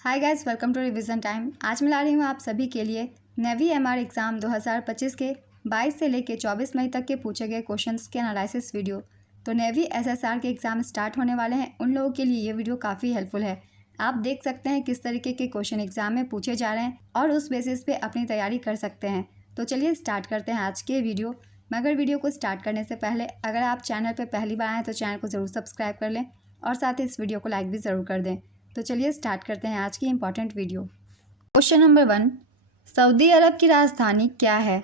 Hi guys, welcome to revision time. आज मैं ला रही हूँ आप सभी के लिए नेवी एमआर एग्ज़ाम 2025 के 22 से लेकर 24 मई तक के पूछे गए क्वेश्चंस के एनालिसिस वीडियो। तो नेवी एसएसआर के एग्ज़ाम स्टार्ट होने वाले हैं, उन लोगों के लिए ये वीडियो काफ़ी हेल्पफुल है। आप देख सकते हैं किस तरीके के क्वेश्चन एग्जाम में पूछे जा रहे हैं और उस बेसिस पे अपनी तैयारी कर सकते हैं। तो चलिए स्टार्ट करते हैं आज के वीडियो। मगर वीडियो को स्टार्ट करने से पहले अगर आप चैनल पर पहली बार आएँ तो चैनल को ज़रूर सब्सक्राइब कर लें और साथ ही इस वीडियो को लाइक भी ज़रूर कर दें। तो चलिए स्टार्ट करते हैं आज की इम्पॉर्टेंट वीडियो। क्वेश्चन नंबर 1, सऊदी अरब की राजधानी क्या है?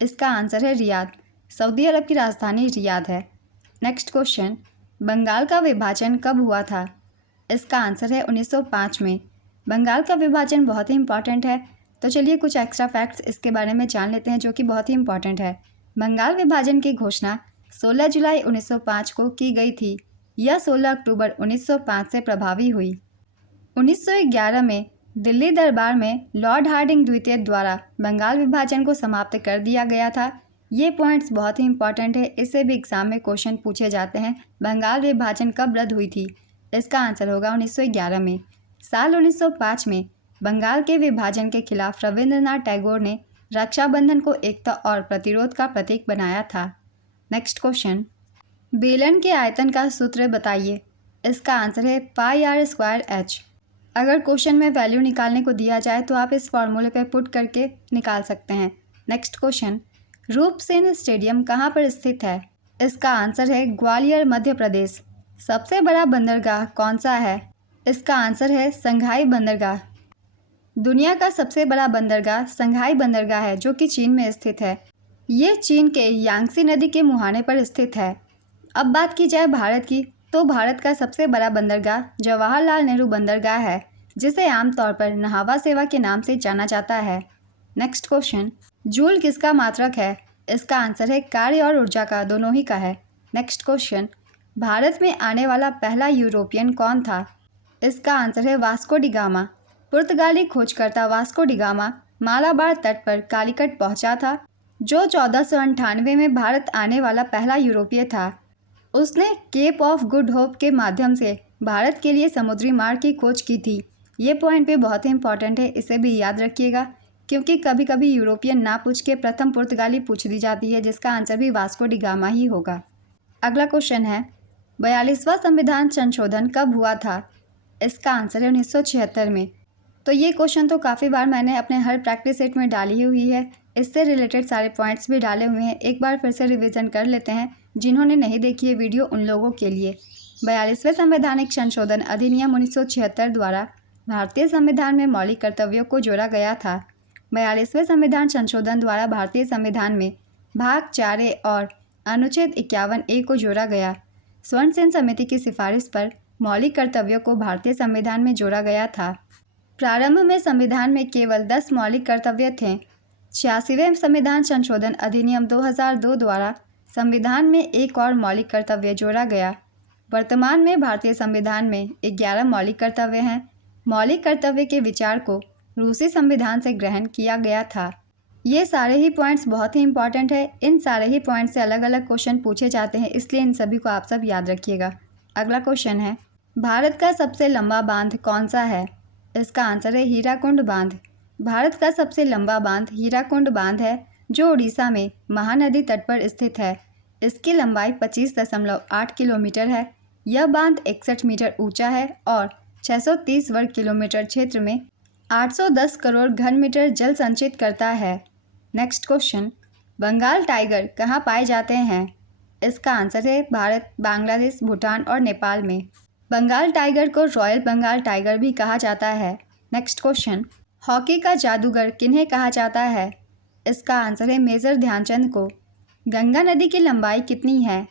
इसका आंसर है रियाद। सऊदी अरब की राजधानी रियाद है। नेक्स्ट क्वेश्चन, बंगाल का विभाजन कब हुआ था? इसका आंसर है 1905 में। बंगाल का विभाजन बहुत ही इंपॉर्टेंट है, तो चलिए कुछ एक्स्ट्रा फैक्ट्स इसके बारे में जान लेते हैं जो कि बहुत ही इंपॉर्टेंट है। बंगाल विभाजन की घोषणा 16 जुलाई 1905 को की गई थी। यह 16 अक्टूबर 1905 से प्रभावी हुई। 1911 में दिल्ली दरबार में लॉर्ड हार्डिंग द्वितीय द्वारा बंगाल विभाजन को समाप्त कर दिया गया था। ये पॉइंट्स बहुत ही इंपॉर्टेंट है, इससे भी एग्जाम में क्वेश्चन पूछे जाते हैं। बंगाल विभाजन कब रद्द हुई थी? इसका आंसर होगा 1911 में। साल 1905 में बंगाल के विभाजन के खिलाफ रविंद्रनाथ टैगोर ने रक्षाबंधन को एकता और प्रतिरोध का प्रतीक बनाया था। नेक्स्ट क्वेश्चन, बेलन के आयतन का सूत्र बताइए। इसका आंसर है πr²h। अगर क्वेश्चन में वैल्यू निकालने को दिया जाए तो आप इस फॉर्मूले पे पुट करके निकाल सकते हैं। नेक्स्ट क्वेश्चन, रूपसेन स्टेडियम कहाँ पर स्थित है? इसका आंसर है ग्वालियर, मध्य प्रदेश। सबसे बड़ा बंदरगाह कौन सा है? इसका आंसर है संघाई बंदरगाह। दुनिया का सबसे बड़ा बंदरगाह संघाई बंदरगाह है जो कि चीन में स्थित है। ये चीन के यांगसी नदी के मुहाने पर स्थित है। अब बात की जाए भारत की, तो भारत का सबसे बड़ा बंदरगाह जवाहरलाल नेहरू बंदरगाह है, जिसे आमतौर पर नहावा सेवा के नाम से जाना जाता है। नेक्स्ट क्वेश्चन, जूल किसका मात्रक है? इसका आंसर है कार्य और ऊर्जा का, दोनों ही का है। नेक्स्ट क्वेश्चन, भारत में आने वाला पहला यूरोपियन कौन था? इसका आंसर है वास्को डी गामा। पुर्तगाली खोजकर्ता वास्को डी गामा मालाबार तट पर कालीकट पहुंचा था, जो 1498 में भारत आने वाला पहला यूरोपीय था। उसने केप ऑफ गुड होप के माध्यम से भारत के लिए समुद्री मार्ग की खोज की थी। ये पॉइंट भी बहुत ही इंपॉर्टेंट है, इसे भी याद रखिएगा, क्योंकि कभी कभी यूरोपियन ना पूछ के प्रथम पुर्तगाली पूछ दी जाती है, जिसका आंसर भी वास्को डी गामा ही होगा। अगला क्वेश्चन है, 42वां संविधान संशोधन कब हुआ था? इसका आंसर है 1976 में। तो ये क्वेश्चन तो काफ़ी बार मैंने अपने हर प्रैक्टिस सेट में डाली हुई है, इससे रिलेटेड सारे पॉइंट्स भी डाले हुए हैं। एक बार फिर से रिवीजन कर लेते हैं, जिन्होंने नहीं देखी है वीडियो उन लोगों के लिए। 42वें संवैधानिक संशोधन अधिनियम 1976 द्वारा भारतीय संविधान में मौलिक कर्तव्यों को जोड़ा गया था। 42वें संविधान संशोधन द्वारा भारतीय संविधान में भाग 4A और अनुच्छेद 51A को जोड़ा गया। स्वर्ण सेन समिति की सिफारिश पर मौलिक कर्तव्यों को भारतीय संविधान में जोड़ा गया था। प्रारंभ में संविधान में केवल 10 मौलिक कर्तव्य थे। 86वें संविधान संशोधन अधिनियम 2002 द्वारा संविधान में एक और मौलिक कर्तव्य जोड़ा गया। वर्तमान में भारतीय संविधान में 11 मौलिक कर्तव्य हैं। मौलिक कर्तव्य के विचार को रूसी संविधान से ग्रहण किया गया था। ये सारे ही पॉइंट्स बहुत ही इंपॉर्टेंट है। इन सारे ही पॉइंट्स से अलग अलग क्वेश्चन पूछे जाते हैं, इसलिए इन सभी को आप सब याद रखिएगा। अगला क्वेश्चन है, भारत का सबसे लंबा बांध कौन सा है? इसका आंसर है हीराकुंड बांध। भारत का सबसे लंबा बांध हीराकुंड बांध है, जो उड़ीसा में महानदी तट पर स्थित है। इसकी लंबाई 25.8 किलोमीटर है। यह बांध 61 मीटर ऊंचा है और 630 वर्ग किलोमीटर क्षेत्र में 810 करोड़ घन मीटर जल संचित करता है। नेक्स्ट क्वेश्चन, बंगाल टाइगर कहाँ पाए जाते हैं? इसका आंसर है भारत, बांग्लादेश, भूटान और नेपाल में। बंगाल टाइगर को रॉयल बंगाल टाइगर भी कहा जाता है। नेक्स्ट क्वेश्चन, हॉकी का जादूगर किन्हें कहा जाता है? इसका आंसर है मेजर ध्यानचंद को। गंगा नदी की लंबाई कितनी है?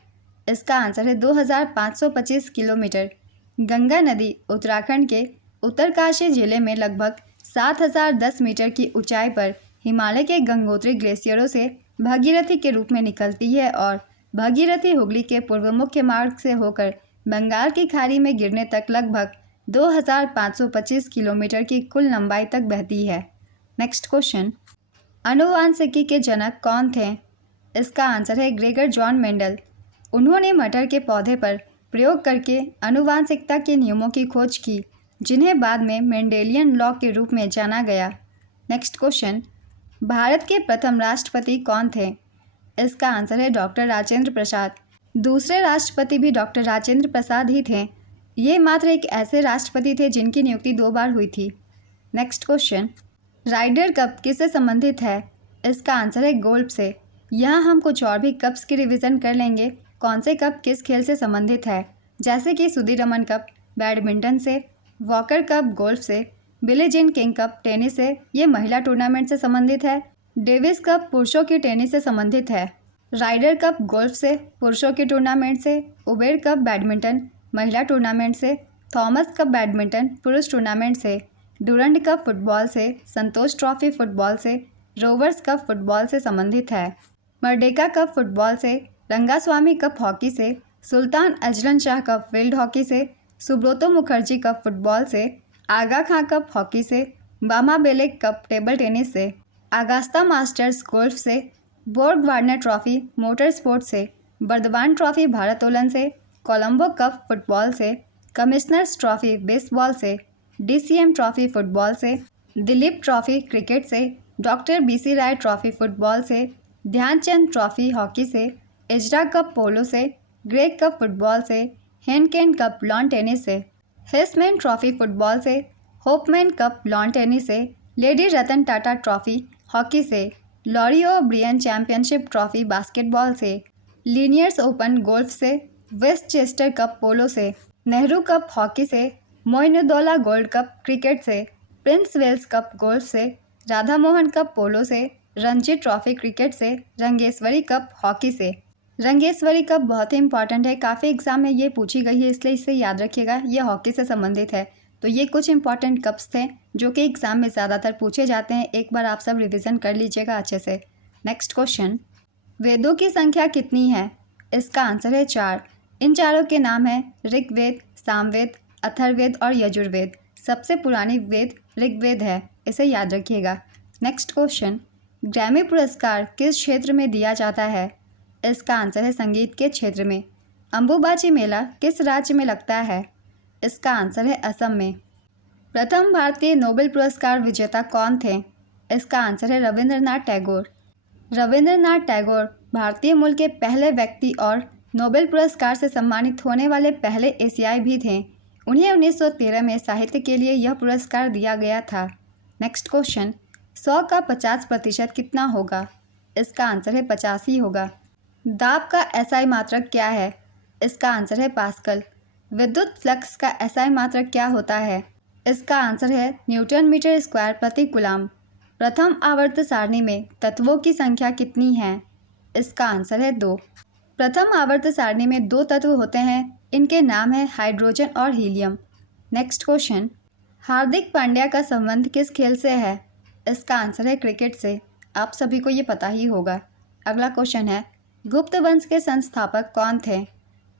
इसका आंसर है 2525 किलोमीटर। गंगा नदी उत्तराखंड के उत्तरकाशी जिले में लगभग 7010 मीटर की ऊंचाई पर हिमालय के गंगोत्री ग्लेशियरों से भगीरथी के रूप में निकलती है और भगीरथी हुगली के पूर्व मुख्य मार्ग से होकर बंगाल की खाड़ी में गिरने तक लगभग 2525 किलोमीटर की कुल लंबाई तक बहती है। नेक्स्ट क्वेश्चन, आनुवांशिकी के जनक कौन थे? इसका आंसर है ग्रेगर जॉन मेंडल। उन्होंने मटर के पौधे पर प्रयोग करके आनुवांशिकता के नियमों की खोज की जिन्हें बाद में मेंडेलियन लॉ के रूप में जाना गया। नेक्स्ट क्वेश्चन, भारत के प्रथम राष्ट्रपति कौन थे? इसका आंसर है डॉक्टर राजेंद्र प्रसाद। दूसरे राष्ट्रपति भी डॉक्टर राजेंद्र प्रसाद ही थे। ये मात्र एक ऐसे राष्ट्रपति थे जिनकी नियुक्ति 2 बार हुई थी। नेक्स्ट क्वेश्चन, राइडर कप किससे संबंधित है? इसका आंसर है गोल्फ से। यहाँ हम कुछ और भी कप्स की रिवीजन कर लेंगे, कौन से कप किस खेल से संबंधित है, जैसे कि सुदीरमन कप बैडमिंटन से, वॉकर कप गोल्फ से, Billie Jean King cup tennis से, ये महिला टूर्नामेंट से संबंधित है। डेविस कप पुरुषों की टेनिस से संबंधित है। राइडर कप गोल्फ से, पुरुषों की टूर्नामेंट से। उबेर कप बैडमिंटन महिला टूर्नामेंट से। थॉमस कप बैडमिंटन पुरुष टूर्नामेंट से। डुरंड कप फुटबॉल से। संतोष ट्रॉफी फुटबॉल से। रोवर्स कप फुटबॉल से संबंधित है। मर्डेका कप फुटबॉल से। रंगास्वामी कप हॉकी से। Sultan Azlan Shah cup field hockey से। सुब्रोतो मुखर्जी कप फुटबॉल से। आगा खां कप हॉकी से। बामा बेलेक कप टेबल टेनिस से। अगस्ता मास्टर्स गोल्फ से। बोर्ग वार्नर ट्रॉफी मोटर स्पोर्ट से। बर्दवान ट्रॉफी भारोत्तोलन से। कोलंबो कप फुटबॉल से। कमिश्नर्स ट्रॉफी बेसबॉल से। डीसीएम ट्रॉफी फुटबॉल से। दिलीप ट्रॉफी क्रिकेट से। डॉक्टर बीसी राय ट्रॉफी फुटबॉल से। ध्यानचंद ट्रॉफी हॉकी से। इजरा कप पोलो से। ग्रेग कप फुटबॉल से। हेनकेन कप लॉन टेनिस से। हेसमैन ट्रॉफी फुटबॉल से। होपमैन कप लॉन टेनिस से। Lady Ratan Tata trophy hockey से। Lowry O'Brien championship trophy basketball से। लीनियर्स ओपन गोल्फ से। वेस्टचेस्टर कप पोलो से। नेहरू कप हॉकी से। मोइनुद्दौला गोल्ड कप क्रिकेट से। प्रिंस वेल्स कप गोल्फ से। राधा मोहन कप पोलो से। रणजी ट्रॉफी क्रिकेट से। रंगेश्वरी कप हॉकी से। रंगेश्वरी कप बहुत ही इंपॉर्टेंट है, काफ़ी एग्जाम में ये पूछी गई है, इसलिए इसे याद रखिएगा, ये हॉकी से संबंधित है। तो ये कुछ इंपॉर्टेंट कप्स थे जो कि एग्जाम में ज़्यादातर पूछे जाते हैं। एक बार आप सब रिवीजन कर लीजिएगा अच्छे से। नेक्स्ट क्वेश्चन, वेदों की संख्या कितनी है? इसका आंसर है 4। इन चारों के नाम हैं ऋग्वेद, सामवेद, अथर्ववेद और यजुर्वेद। सबसे पुरानी वेद ऋग्वेद है, इसे याद रखिएगा। नेक्स्ट क्वेश्चन, ग्रैमी पुरस्कार किस क्षेत्र में दिया जाता है? इसका आंसर है संगीत के क्षेत्र में। अंबुबाची मेला किस राज्य में लगता है? इसका आंसर है असम में। प्रथम भारतीय नोबेल पुरस्कार विजेता कौन थे? इसका आंसर है रविंद्रनाथ टैगोर। रविंद्रनाथ टैगोर भारतीय मूल के पहले व्यक्ति और नोबेल पुरस्कार से सम्मानित होने वाले पहले एशियाई भी थे। उन्हें 1913 में साहित्य के लिए यह पुरस्कार दिया गया था। नेक्स्ट क्वेश्चन, 100 का 50% कितना होगा? इसका आंसर है 50 ही होगा। दाब का एसआई मात्रक क्या है? इसका आंसर है पास्कल। विद्युत फ्लक्स का एसआई मात्रक क्या होता है? इसका आंसर है न्यूटन मीटर स्क्वायर प्रति कूलम। प्रथम आवर्त सारणी में तत्वों की संख्या कितनी है? इसका आंसर है 2। प्रथम आवर्त सारणी में 2 तत्व होते हैं, इनके नाम है हाइड्रोजन और helium. Next question, Hardik Pandya का संबंध किस खेल से है? इसका आंसर है क्रिकेट से। आप सभी को ये पता ही होगा। अगला क्वेश्चन है, गुप्त वंश के संस्थापक कौन थे?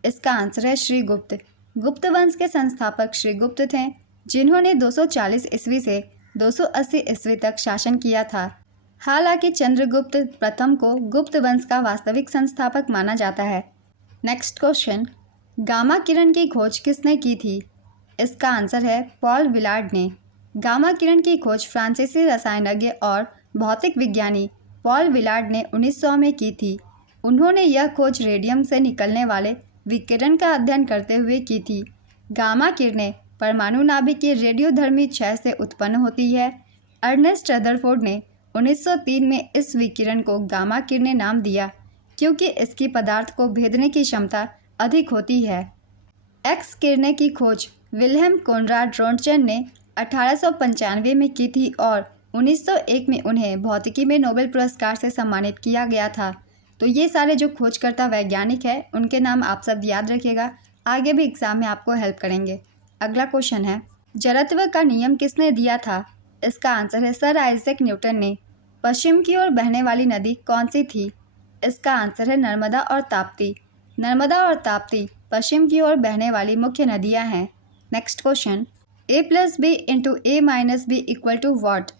इसका आंसर है श्रीगुप्त। गुप्त वंश के संस्थापक श्रीगुप्त थे, जिन्होंने 240 ईस्वी से 280 ईस्वी तक शासन किया था। हालांकि चंद्रगुप्त प्रथम को गुप्त वंश का वास्तविक संस्थापक माना जाता है। नेक्स्ट क्वेश्चन, गामा किरण की खोज किसने की थी? इसका आंसर है पॉल विलार्ड ने। गामा किरण की खोज फ्रांसीसी रसायनज्ञ और भौतिक विज्ञानी पॉल विलार्ड ने 1900 में की थी। उन्होंने यह खोज रेडियम से निकलने वाले विकिरण का अध्ययन करते हुए की थी। गामा किरणें परमाणु नाभिक के रेडियोधर्मी क्षय से उत्पन्न होती है। अर्नेस्ट रदरफोर्ड ने 1903 में इस विकिरण को गामा किरणें नाम दिया, क्योंकि इसकी पदार्थ को भेदने की क्षमता अधिक होती है। एक्स किरणें की खोज विल्हेम कोनराड रोंटगेन ने 1895 में की थी और 1901 में उन्हें भौतिकी में नोबेल पुरस्कार से सम्मानित किया गया था। तो ये सारे जो खोजकर्ता वैज्ञानिक हैं, उनके नाम आप सब याद रखिएगा, आगे भी एग्जाम में आपको हेल्प करेंगे। अगला क्वेश्चन है, जड़त्व का नियम किसने दिया था? इसका आंसर है सर आइजैक न्यूटन ने। पश्चिम की ओर बहने वाली नदी कौन सी थी? इसका आंसर है नर्मदा और ताप्ती। नर्मदा और ताप्ती पश्चिम की ओर बहने वाली मुख्य नदियां हैं। Next question, a+b into a minus B equal to what?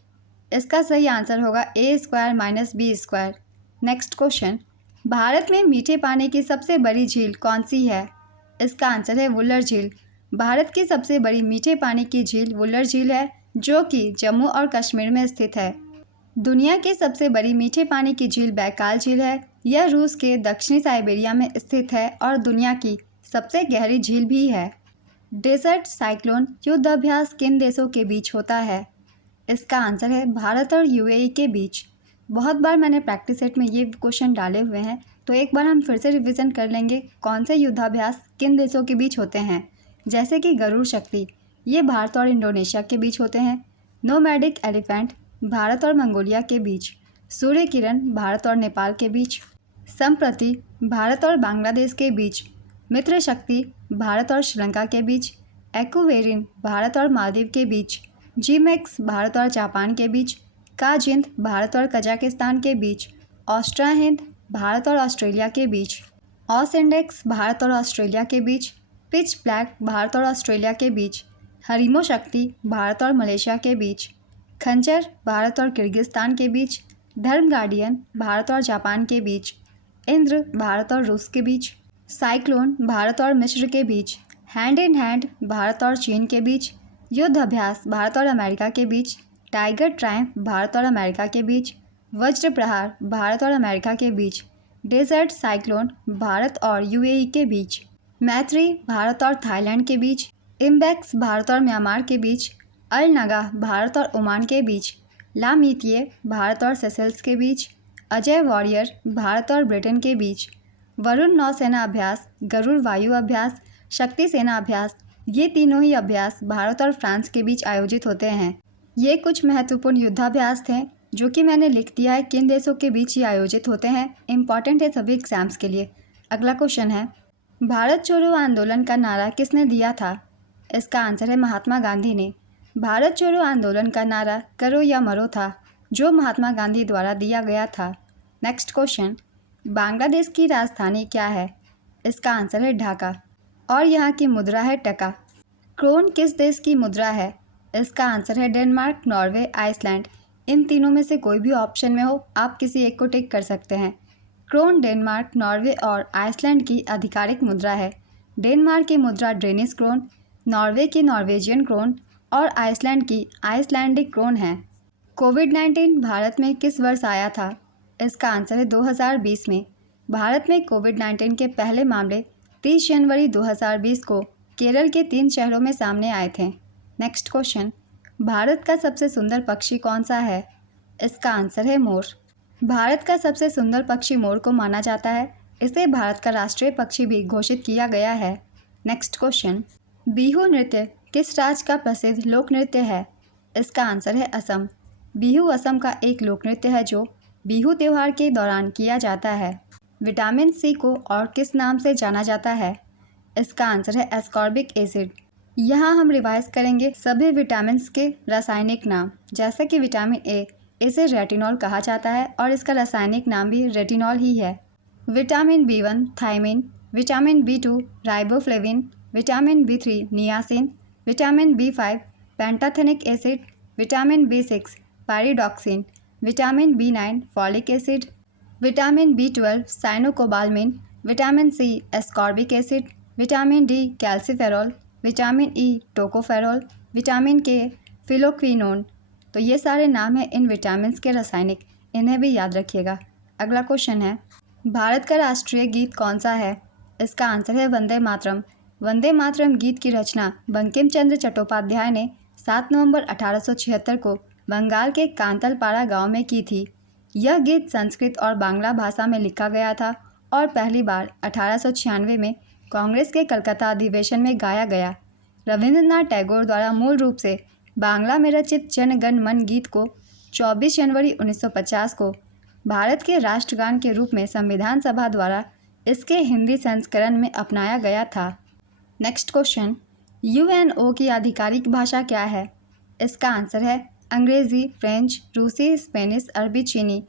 इसका सही आंसर होगा a² minus b²। Next question, Bharat में मीठे पानी की सबसे बड़ी झील कौन सी है? इसका आंसर है वुलर झील। भारत की सबसे बड़ी मीठे पानी की झील वुलर झील है, जो कि जम्मू और कश्मीर में स्थित है। दुनिया की सबसे बड़ी मीठे पानी की झील बैकाल झील है। यह रूस के दक्षिणी साइबेरिया में स्थित है और दुनिया की सबसे गहरी झील भी है। डेजर्ट साइक्लोन युद्ध अभ्यास किन देशों के बीच होता है? इसका आंसर है भारत और यूएई के बीच। बहुत बार मैंने प्रैक्टिस सेट में ये क्वेश्चन डाले हुए हैं, तो एक बार हम फिर से रिवीजन कर लेंगे कौन से युद्धाभ्यास किन देशों के बीच होते हैं। जैसे कि गरुड़ शक्ति, ये भारत और इंडोनेशिया के बीच होते हैं। नोमैडिक एलिफेंट, भारत और मंगोलिया के बीच। सूर्य किरण, भारत और नेपाल के बीच। संप्रति, भारत और बांग्लादेश के बीच। मित्र शक्ति, भारत और श्रीलंका के बीच। एक्वेरिन, भारत और मालदीव के बीच। जीमैक्स, भारत और जापान के बीच। काजिंद, भारत और कजाकिस्तान के बीच। ऑस्ट्रा हिंद, भारत और ऑस्ट्रेलिया के बीच। ऑस इंडेक्स, भारत और ऑस्ट्रेलिया के बीच। पिच ब्लैक, भारत और ऑस्ट्रेलिया के बीच। हरीमो शक्ति, भारत और मलेशिया के बीच। खंजर, भारत और किर्गिस्तान के बीच। धर्म गार्डियन, भारत और जापान के बीच। इंद्र, भारत और रूस के बीच। साइक्लोन, भारत और मिस्र के बीच। हैंड इन हैंड, भारत और चीन के बीच। युद्ध अभ्यास, भारत और अमेरिका के बीच। टाइगर ट्रायम्फ, भारत और अमेरिका के बीच। वज्र प्रहार, भारत और अमेरिका के बीच। डेजर्ट साइक्लोन, भारत और यूएई के बीच। मैत्री, भारत और थाईलैंड के बीच। इम्बैक्स, भारत और म्यांमार के बीच। अल नगा, भारत और ओमान के बीच। लामीतिये, भारत और सेशेल्स के बीच। अजय वॉरियर, भारत और ब्रिटेन के बीच। वरुण नौसेना अभ्यास, गरुड़ वायु अभ्यास, शक्ति सेना अभ्यास, ये तीनों ही अभ्यास भारत और फ्रांस के बीच आयोजित होते हैं। ये कुछ महत्वपूर्ण युद्धाभ्यास थे जो कि मैंने लिख दिया है किन देशों के बीच ये आयोजित होते हैं। इम्पॉर्टेंट है सभी एग्जाम्स के लिए। अगला क्वेश्चन है, भारत छोड़ो आंदोलन का नारा किसने दिया था? इसका आंसर है महात्मा गांधी ने। भारत छोड़ो आंदोलन का नारा करो या मरो था, जो महात्मा गांधी द्वारा दिया गया था। नेक्स्ट क्वेश्चन, बांग्लादेश की राजधानी क्या है? इसका आंसर है ढाका और यहाँ की मुद्रा है टका। क्रोन किस देश की मुद्रा है? इसका आंसर है डेनमार्क, नॉर्वे, आइसलैंड। इन तीनों में से कोई भी ऑप्शन में हो, आप किसी एक को टिक कर सकते हैं। क्रोन डेनमार्क, नॉर्वे और आइसलैंड की आधिकारिक मुद्रा है। डेनमार्क की मुद्रा ड्रेनिस क्रोन, नॉर्वे की नॉर्वेजियन क्रोन और आइसलैंड की आइसलैंडिक क्रोन है। कोविड-19 भारत में किस वर्ष आया था? इसका आंसर है 2020 में। भारत में कोविड-19 के पहले मामले 30 जनवरी 2020 को केरल के 3 शहरों में सामने आए थे। नेक्स्ट क्वेश्चन, भारत का सबसे सुंदर पक्षी कौन सा है? इसका आंसर है मोर। भारत का सबसे सुंदर पक्षी मोर को माना जाता है। इसे भारत का राष्ट्रीय पक्षी भी घोषित किया गया है। नेक्स्ट क्वेश्चन, बिहू नृत्य किस राज्य का प्रसिद्ध लोक नृत्य है? इसका आंसर है असम। बिहू असम का एक लोक नृत्य है जो बिहू त्यौहार के दौरान किया जाता है। विटामिन सी को और किस नाम से जाना जाता है? इसका आंसर है एस्कॉर्बिक एसिड। यहाँ हम रिवाइज करेंगे सभी विटामिन के रासायनिक नाम। जैसे कि विटामिन ए, इसे रेटिनॉल कहा जाता है और इसका रासायनिक नाम भी रेटिनॉल ही है। Vitamin B1 thiamine, vitamin बी2 riboflavin, vitamin B3 niacin, vitamin B5 pantothenic acid, vitamin B6 pyridoxine, vitamin बी9 folic acid, vitamin B12 cyanocobalamin, vitamin C ascorbic acid, vitamin D calciferol, vitamin E tocopherol, vitamin के phylloquinone. तो ये सारे नाम हैं in vitamin के रासायनिक, इन्हें भी याद रखिएगा। अगला क्वेश्चन है, भारत का राष्ट्रीय गीत कौन सा है? इसका आंसर है वंदे मातरम। वंदे मातरम गीत की रचना बंकिम चंद्र चट्टोपाध्याय ने 7 नवंबर 1876 को बंगाल के कांतलपाड़ा गांव में की थी। यह गीत संस्कृत और बांग्ला भाषा में लिखा गया था और पहली बार 1896 में कांग्रेस के कलकत्ता अधिवेशन में गाया गया। रविंद्रनाथ टैगोर द्वारा मूल रूप से बांग्ला में रचित जन गण मन गीत को 24 जनवरी 1950 को भारत के राष्ट्रगान के रूप में संविधान सभा द्वारा इसके हिंदी संस्करण में अपनाया गया था। नेक्स्ट क्वेश्चन, यूएनओ की आधिकारिक भाषा क्या है? इसका आंसर है अंग्रेज़ी, फ्रेंच, रूसी, स्पेनिश, अरबी, चीनी।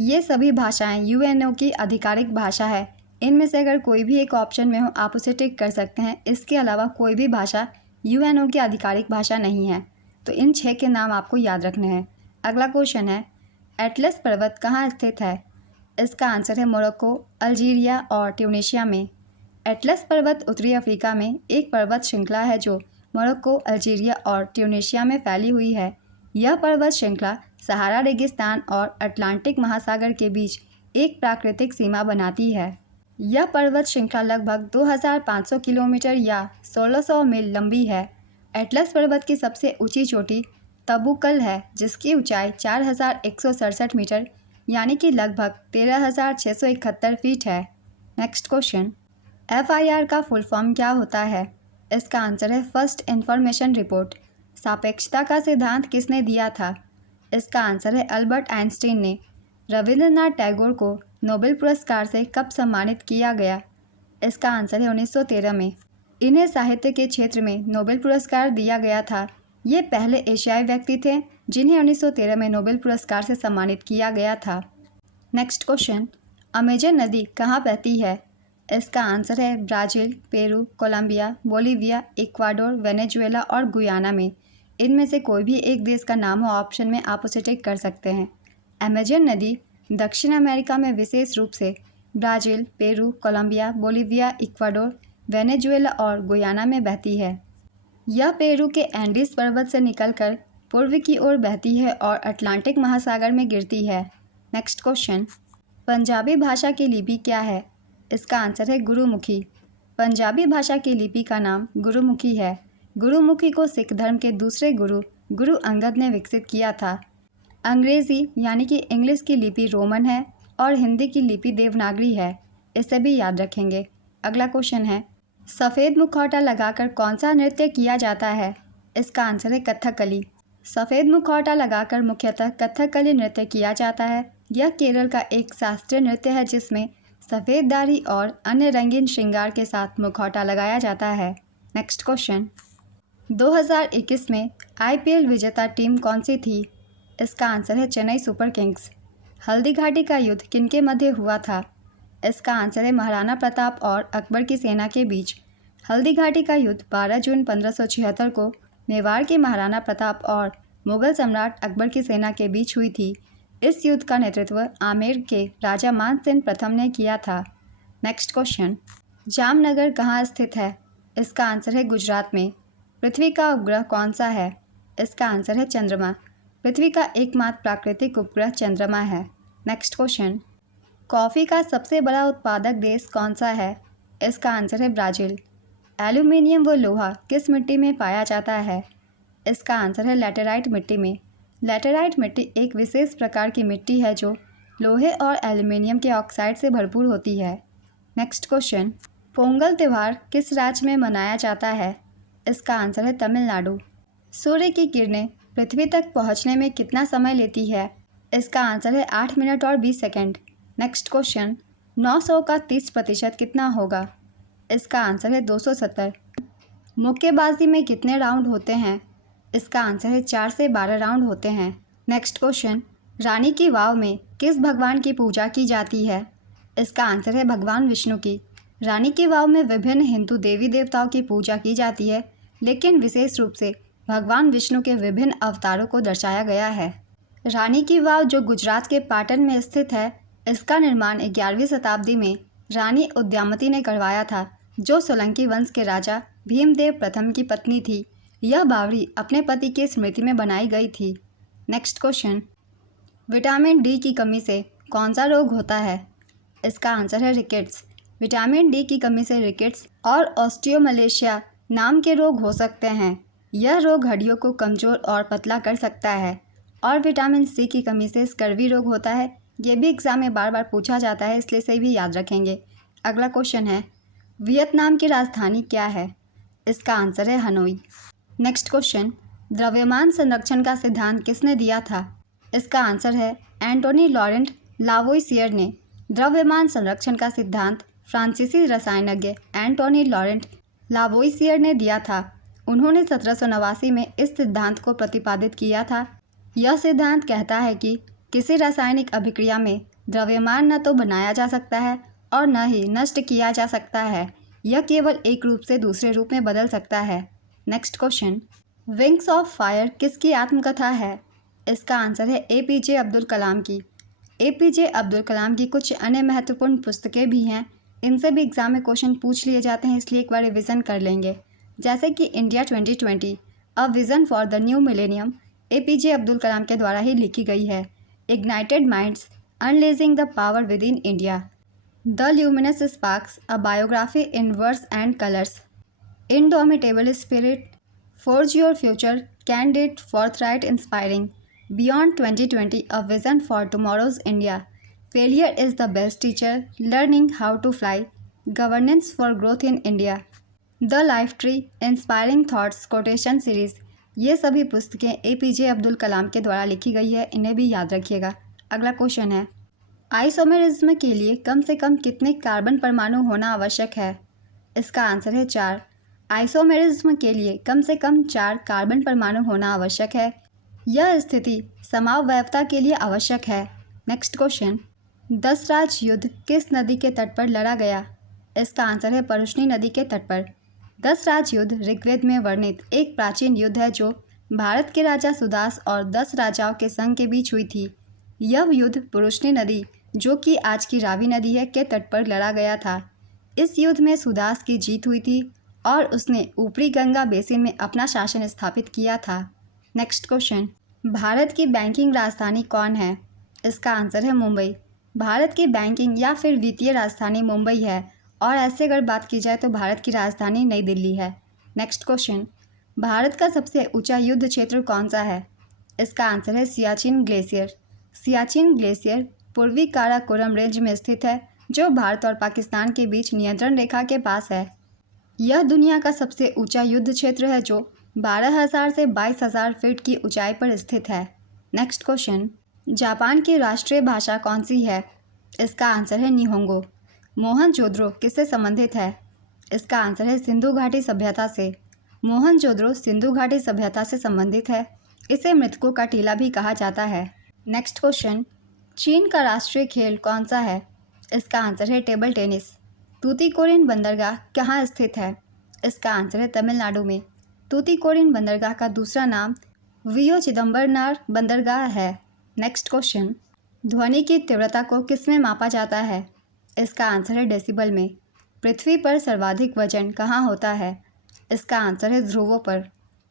ये सभी भाषाएं यूएनओ की आधिकारिक भाषा है। इनमें से अगर कोई भी एक ऑप्शन में हो आप उसे टिक कर सकते हैं। इसके अलावा कोई भी भाषा यूएनओ की आधिकारिक भाषा नहीं है। तो इन 6 के नाम आपको याद रखने हैं। अगला क्वेश्चन है, एटलस पर्वत कहाँ स्थित है? इसका आंसर है मोरक्को, अल्जीरिया और ट्यूनीशिया में। एटलस पर्वत उत्तरी अफ्रीका में एक पर्वत श्रृंखला है जो मोरक्को, अल्जीरिया और ट्यूनीशिया में फैली हुई है। यह पर्वत श्रृंखला सहारा रेगिस्तान और अटलांटिक महासागर के बीच एक प्राकृतिक सीमा बनाती है। यह पर्वत श्रृंखला लगभग 2500 किलोमीटर या 1600 मील लंबी है। एटलस पर्वत की सबसे ऊंची चोटी तबुकल है, जिसकी ऊंचाई 4167 मीटर यानी कि लगभग 13,671 फीट है। नेक्स्ट क्वेश्चन, FIR का फुल फॉर्म क्या होता है? इसका आंसर है फर्स्ट इंफॉर्मेशन रिपोर्ट। सापेक्षता का सिद्धांत किसने दिया था? इसका आंसर है अल्बर्ट आइंस्टीन ने। रविंद्रनाथ टैगोर को नोबेल पुरस्कार से कब सम्मानित किया गया? इसका आंसर है 1913 में। इन्हें साहित्य के क्षेत्र में नोबेल पुरस्कार दिया गया था। ये पहले एशियाई व्यक्ति थे जिन्हें 1913 में नोबेल पुरस्कार से सम्मानित किया गया था। नेक्स्ट क्वेश्चन, अमेजन नदी कहाँ बहती है? इसका आंसर है Brazil, Peru, Colombia, Bolivia, Ecuador, Venezuela और गुयाना में। इनमें से कोई भी एक देश का नाम हो ऑप्शन में आप उसे टिक कर सकते हैं। अमेजन नदी दक्षिण अमेरिका में विशेष रूप से Brazil, Peru, Colombia, Bolivia, Ecuador, Venezuela और गुयाना में बहती है। यह पेरू के एंडीज पर्वत से निकलकर पूर्व की ओर बहती है और अटलांटिक महासागर में गिरती है। नेक्स्ट क्वेश्चन, पंजाबी भाषा की लिपि क्या है? इसका आंसर है गुरुमुखी। पंजाबी भाषा की लिपि का नाम गुरुमुखी है। गुरुमुखी को सिख धर्म के दूसरे गुरु गुरु अंगद ने विकसित किया था। अंग्रेज़ी यानी कि इंग्लिश की लिपि रोमन है और हिंदी की लिपि देवनागरी है। इसे भी याद रखेंगे। अगला क्वेश्चन है, सफ़ेद मुखौटा लगाकर कौन सा नृत्य किया जाता है? इसका आंसर है कथकली। सफ़ेद मुखौटा लगाकर मुख्यतः कथकली नृत्य किया जाता है। यह केरल का एक शास्त्रीय नृत्य है जिसमें सफ़ेद दाढ़ी और अन्य रंगीन श्रृंगार के साथ मुखौटा लगाया जाता है। नेक्स्ट क्वेश्चन, 2021 में IPL विजेता टीम कौन सी थी? इसका आंसर है चेन्नई सुपर किंग्स। हल्दी घाटी का युद्ध किनके मध्य हुआ था? इसका आंसर है महाराणा प्रताप और अकबर की सेना के बीच। हल्दी घाटी का युद्ध 12 जून 1576 को मेवाड़ के महाराणा प्रताप और मुगल सम्राट अकबर की सेना के बीच हुई थी। इस युद्ध का नेतृत्व आमेर के राजा मानसिंह प्रथम ने किया था। नेक्स्ट क्वेश्चन, जामनगर कहाँ स्थित है? इसका आंसर है गुजरात में। पृथ्वी का उपग्रह कौन सा है? इसका आंसर है चंद्रमा। पृथ्वी का एकमात्र प्राकृतिक उपग्रह चंद्रमा है। नेक्स्ट क्वेश्चन, कॉफ़ी का सबसे बड़ा उत्पादक देश कौन सा है? इसका आंसर है ब्राज़ील। एल्यूमिनियम व लोहा किस मिट्टी में पाया जाता है? इसका आंसर है लैटेराइट मिट्टी में। लैटेराइट मिट्टी एक विशेष प्रकार की मिट्टी है जो लोहे और एल्यूमिनियम के ऑक्साइड से भरपूर होती है। नेक्स्ट क्वेश्चन, पोंगल त्यौहार किस राज्य में मनाया जाता है? इसका आंसर है तमिलनाडु। सूर्य की किरणें पृथ्वी तक पहुंचने में कितना समय लेती है? इसका आंसर है 8 मिनट और 20 सेकंड। नेक्स्ट क्वेश्चन, 900 का 30% कितना होगा? इसका आंसर है 270। मुक्केबाजी में कितने राउंड होते हैं? इसका आंसर है 4 से 12 राउंड होते हैं। नेक्स्ट क्वेश्चन, रानी की वाव में किस भगवान की पूजा की जाती है? इसका आंसर है भगवान विष्णु की। रानी की वाव में विभिन्न हिंदू देवी देवताओं की पूजा की जाती है, लेकिन विशेष रूप से भगवान विष्णु के विभिन्न अवतारों को दर्शाया गया है। रानी की वाव जो गुजरात के पाटन में स्थित है, इसका निर्माण 11वीं शताब्दी में रानी उद्यामती ने करवाया था, जो सोलंकी वंश के राजा भीमदेव प्रथम की पत्नी थी। यह बावड़ी अपने पति की स्मृति में बनाई गई थी। नेक्स्ट क्वेश्चन, विटामिन डी की कमी से कौन सा रोग होता है? इसका आंसर है रिकेट्स। विटामिन डी की कमी से रिकेट्स और ऑस्टियोमलेशिया नाम के रोग हो सकते हैं। यह रोग हड्डियों को कमज़ोर और पतला कर सकता है। और विटामिन सी की कमी से स्कर्वी रोग होता है। ये भी एग्ज़ाम में बार बार पूछा जाता है, इसलिए इसे भी याद रखेंगे। अगला क्वेश्चन है, वियतनाम की राजधानी क्या है? इसका आंसर है हनोई। नेक्स्ट क्वेश्चन, द्रव्यमान संरक्षण का सिद्धांत किसने दिया था? इसका आंसर है एंटोनी लॉरेंट लावोइसियर ने। द्रव्यमान संरक्षण का सिद्धांत फ्रांसीसी रसायनज्ञ एंटोनी लॉरेंट लावोइसियर ने दिया था। उन्होंने 1789 में इस सिद्धांत को प्रतिपादित किया था। यह सिद्धांत कहता है कि किसी रासायनिक अभिक्रिया में द्रव्यमान न तो बनाया जा सकता है और न ही नष्ट किया जा सकता है। यह केवल एक रूप से दूसरे रूप में बदल सकता है। Next question, wings of fire किसकी आत्मकथा है? इसका आंसर है APJ अब्दुल कलाम की। APJ अब्दुल कलाम की कुछ अन्य महत्वपूर्ण पुस्तकें भी हैं। इनसे भी एग्ज़ाम में क्वेश्चन पूछ लिए जाते हैं, इसलिए एक बार रिविज़न कर लेंगे। जैसे कि India 2020 a vision for the new millennium APJ Abdul Kalam के द्वारा ही लिखी गई है। Ignited minds unleashing the power within India, the luminous sparks a biography in words and colours, indomitable spirit, forge your future, candid, forthright, inspiring. Beyond 2020, a vision for tomorrow's India. Failure is the best teacher, learning how to fly. Governance for growth in India. The Life Tree, Inspiring Thoughts, Quotation Series. ये सभी पुस्तकें APJ Abdul Kalam के द्वारा लिखी गई है, इन्हें भी याद रखिएगा। अगला क्वेश्चन है, आइसोमेरिज्म के लिए कम से कम कितने कार्बन परमाणु होना आवश्यक है? इसका आंसर है 4। आइसोमेरिज्म के लिए कम से कम 4 कार्बन परमाणु होना आवश्यक है। यह स्थिति समवयवता के लिए आवश्यक है। नेक्स्ट क्वेश्चन, 10 राज युद्ध किस नदी के तट पर लड़ा गया? इसका आंसर है परुष्णी नदी के तट पर। 10 राज युद्ध ऋग्वेद में वर्णित एक प्राचीन युद्ध है जो भारत के राजा सुदास और 10 राजाओं के संघ के बीच हुई थी। यह युद्ध परुष्णी नदी, जो कि आज की रावी नदी है, के तट पर लड़ा गया था। इस युद्ध में सुदास की जीत हुई थी और उसने ऊपरी गंगा बेसिन में अपना शासन स्थापित किया था। नेक्स्ट क्वेश्चन, भारत की बैंकिंग राजधानी कौन है? इसका आंसर है मुंबई। भारत की बैंकिंग या फिर वित्तीय राजधानी मुंबई है और ऐसे अगर बात की जाए तो भारत की राजधानी नई दिल्ली है। नेक्स्ट क्वेश्चन, भारत का सबसे ऊंचा युद्ध क्षेत्र कौन सा है? इसका आंसर है सियाचिन ग्लेशियर। सियाचिन ग्लेशियर पूर्वी काराकोरम रेंज में स्थित है जो भारत और पाकिस्तान के बीच नियंत्रण रेखा के पास है। यह दुनिया का सबसे ऊंचा युद्ध क्षेत्र है जो 12,000 से 22,000 फीट की ऊंचाई पर स्थित है। नेक्स्ट क्वेश्चन, जापान की राष्ट्रीय भाषा कौन सी है? इसका आंसर है निहोंगो। मोहनजोदड़ो किससे संबंधित है? इसका आंसर है सिंधु घाटी सभ्यता से। मोहनजोदड़ो सिंधु घाटी सभ्यता से संबंधित है। इसे मृतकों का टीला भी कहा जाता है। नेक्स्ट क्वेश्चन, चीन का राष्ट्रीय खेल कौन सा है? इसका आंसर है टेबल टेनिस। तूतीकोरिन बंदरगाह कहाँ स्थित है? इसका आंसर है तमिलनाडु में। तूतीकोरिन बंदरगाह का दूसरा नाम वियो चिदम्बरनार बंदरगाह है। नेक्स्ट क्वेश्चन, ध्वनि की तीव्रता को किस में मापा जाता है? इसका आंसर है डेसिबल में। पृथ्वी पर सर्वाधिक वजन कहाँ होता है? इसका आंसर है ध्रुवों पर।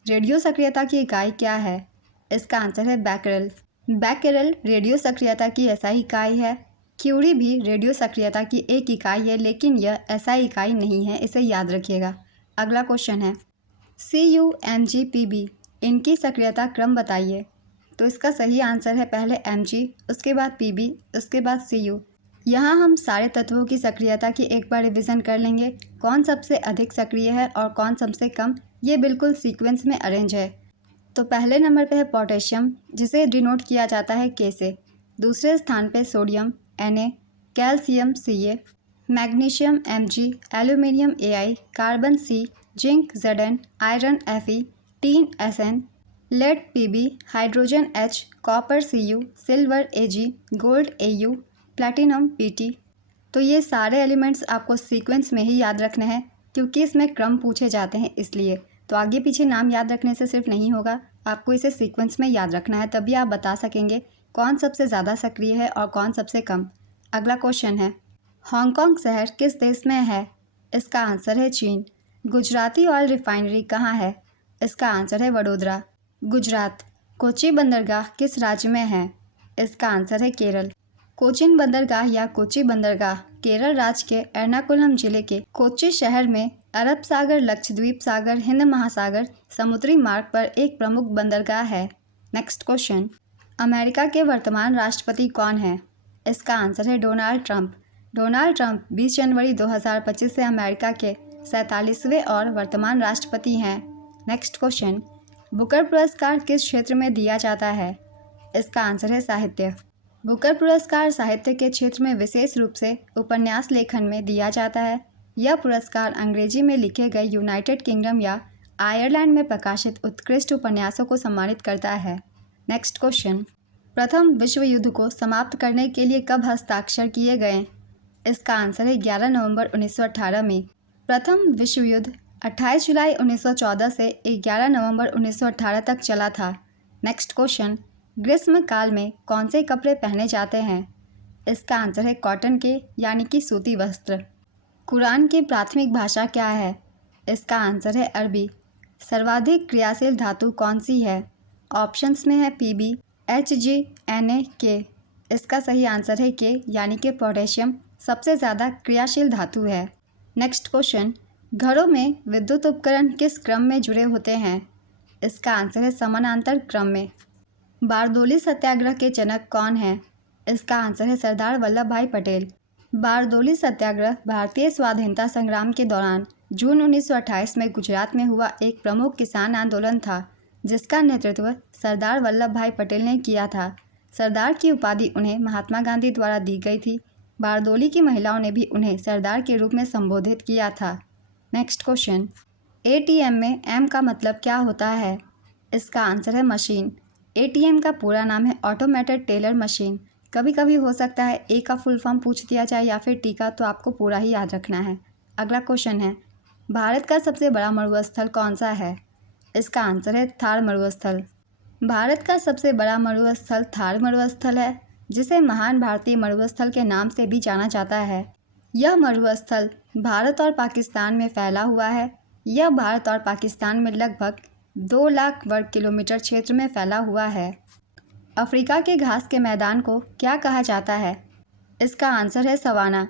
रेडियो सक्रियता की इकाई क्या है? इसका आंसर है बैकरल। बैकरल रेडियो सक्रियता की ऐसा इकाई है। क्यूरी भी रेडियो सक्रियता की एक इकाई है, लेकिन यह ऐसा इकाई नहीं है, इसे याद रखिएगा। अगला क्वेश्चन है, CUMGPB इनकी सक्रियता क्रम बताइए। तो इसका सही आंसर है पहले Mg, उसके बाद Pb, उसके बाद Cu। यहाँ हम सारे तत्वों की सक्रियता की एक बार रिविज़न कर लेंगे, कौन सबसे अधिक सक्रिय है और कौन सबसे कम। ये बिल्कुल सीक्वेंस में अरेंज है। तो पहले नंबर पे है पोटेशियम, जिसे डिनोट किया जाता है K से। दूसरे स्थान पे sodium Na, calcium Ca, magnesium Mg, aluminium Ai, carbon C, zinc Zn, iron Fe, tin Sn, lead Pb, hydrogen H, copper Cu, silver Ag, gold Au, platinum Pt। तो ये सारे एलिमेंट्स आपको सीक्वेंस में ही याद रखने हैं, क्योंकि इसमें क्रम पूछे जाते हैं इसलिए। तो आगे पीछे नाम याद रखने से सिर्फ नहीं होगा, आपको इसे सीक्वेंस में याद रखना है, तभी आप बता सकेंगे कौन सबसे ज़्यादा सक्रिय है और कौन सबसे कम। अगला क्वेश्चन है, हांगकांग शहर किस देश में है? इसका आंसर है चीन। गुजराती ऑयल रिफाइनरी कहाँ है? इसका आंसर है वडोदरा, गुजरात। कोची बंदरगाह किस राज्य में है? इसका आंसर है केरल। कोचिन बंदरगाह या कोची बंदरगाह केरल राज्य के एर्नाकुलम जिले के कोच्चि शहर में अरब सागर, लक्षद्वीप सागर, हिंद महासागर समुद्री मार्ग पर एक प्रमुख बंदरगाह है। नेक्स्ट क्वेश्चन, अमेरिका के वर्तमान राष्ट्रपति कौन है? इसका आंसर है डोनाल्ड ट्रंप। डोनाल्ड ट्रंप 20 जनवरी 2025 से अमेरिका के 47वें और वर्तमान राष्ट्रपति हैं। नेक्स्ट क्वेश्चन, बुकर पुरस्कार किस क्षेत्र में दिया जाता है? इसका आंसर है साहित्य। बुकर पुरस्कार साहित्य के क्षेत्र में विशेष रूप से उपन्यास लेखन में दिया जाता है। यह पुरस्कार अंग्रेजी में लिखे गए यूनाइटेड किंगडम या आयरलैंड में प्रकाशित उत्कृष्ट उपन्यासों को सम्मानित करता है। नेक्स्ट क्वेश्चन, प्रथम विश्व युद्ध को समाप्त करने के लिए कब हस्ताक्षर किए गए? इसका आंसर है 11 नवंबर 1918 में। प्रथम विश्व युद्ध 28 जुलाई 1914 से 11 नवंबर 1918 तक चला था। नेक्स्ट क्वेश्चन, ग्रीष्म काल में कौन से कपड़े पहने जाते हैं? इसका आंसर है कॉटन के, यानी कि सूती वस्त्र। कुरान की प्राथमिक भाषा क्या है? इसका आंसर है अरबी। सर्वाधिक क्रियाशील धातु कौन सी है? ऑप्शंस में है Pb, Hg, Na, K। इसका सही आंसर है K यानी कि पोटेशियम सबसे ज़्यादा क्रियाशील धातु है। नेक्स्ट क्वेश्चन, घरों में विद्युत उपकरण किस क्रम में जुड़े होते हैं? इसका आंसर है समानांतर क्रम में। बारदोली सत्याग्रह के जनक कौन हैं? इसका आंसर है सरदार वल्लभ भाई पटेल। बारदोली सत्याग्रह भारतीय स्वाधीनता संग्राम के दौरान जून 1928 में गुजरात में हुआ एक प्रमुख किसान आंदोलन था, जिसका नेतृत्व सरदार वल्लभ भाई पटेल ने किया था। सरदार की उपाधि उन्हें महात्मा गांधी द्वारा दी गई थी। बारदोली की महिलाओं ने भी उन्हें सरदार के रूप में संबोधित किया था। नेक्स्ट क्वेश्चन, ATM में M का मतलब क्या होता है? इसका आंसर है मशीन। ATM का पूरा नाम है ऑटोमेटेड टेलर मशीन। कभी कभी हो सकता है A का फुल फॉर्म पूछ दिया जाए या फिर T का, तो आपको पूरा ही याद रखना है। अगला क्वेश्चन है, भारत का सबसे बड़ा मरुस्थल कौन सा है? इसका आंसर है थार मरुस्थल। भारत का सबसे बड़ा मरुस्थल थार मरुस्थल है, जिसे महान भारतीय मरुस्थल के नाम से भी जाना जाता है। यह मरुस्थल भारत और पाकिस्तान में फैला हुआ है। यह भारत और पाकिस्तान में लगभग 2 लाख वर्ग किलोमीटर क्षेत्र में फैला हुआ है। अफ्रीका के घास के मैदान को क्या कहा जाता है? इसका आंसर है सवाना।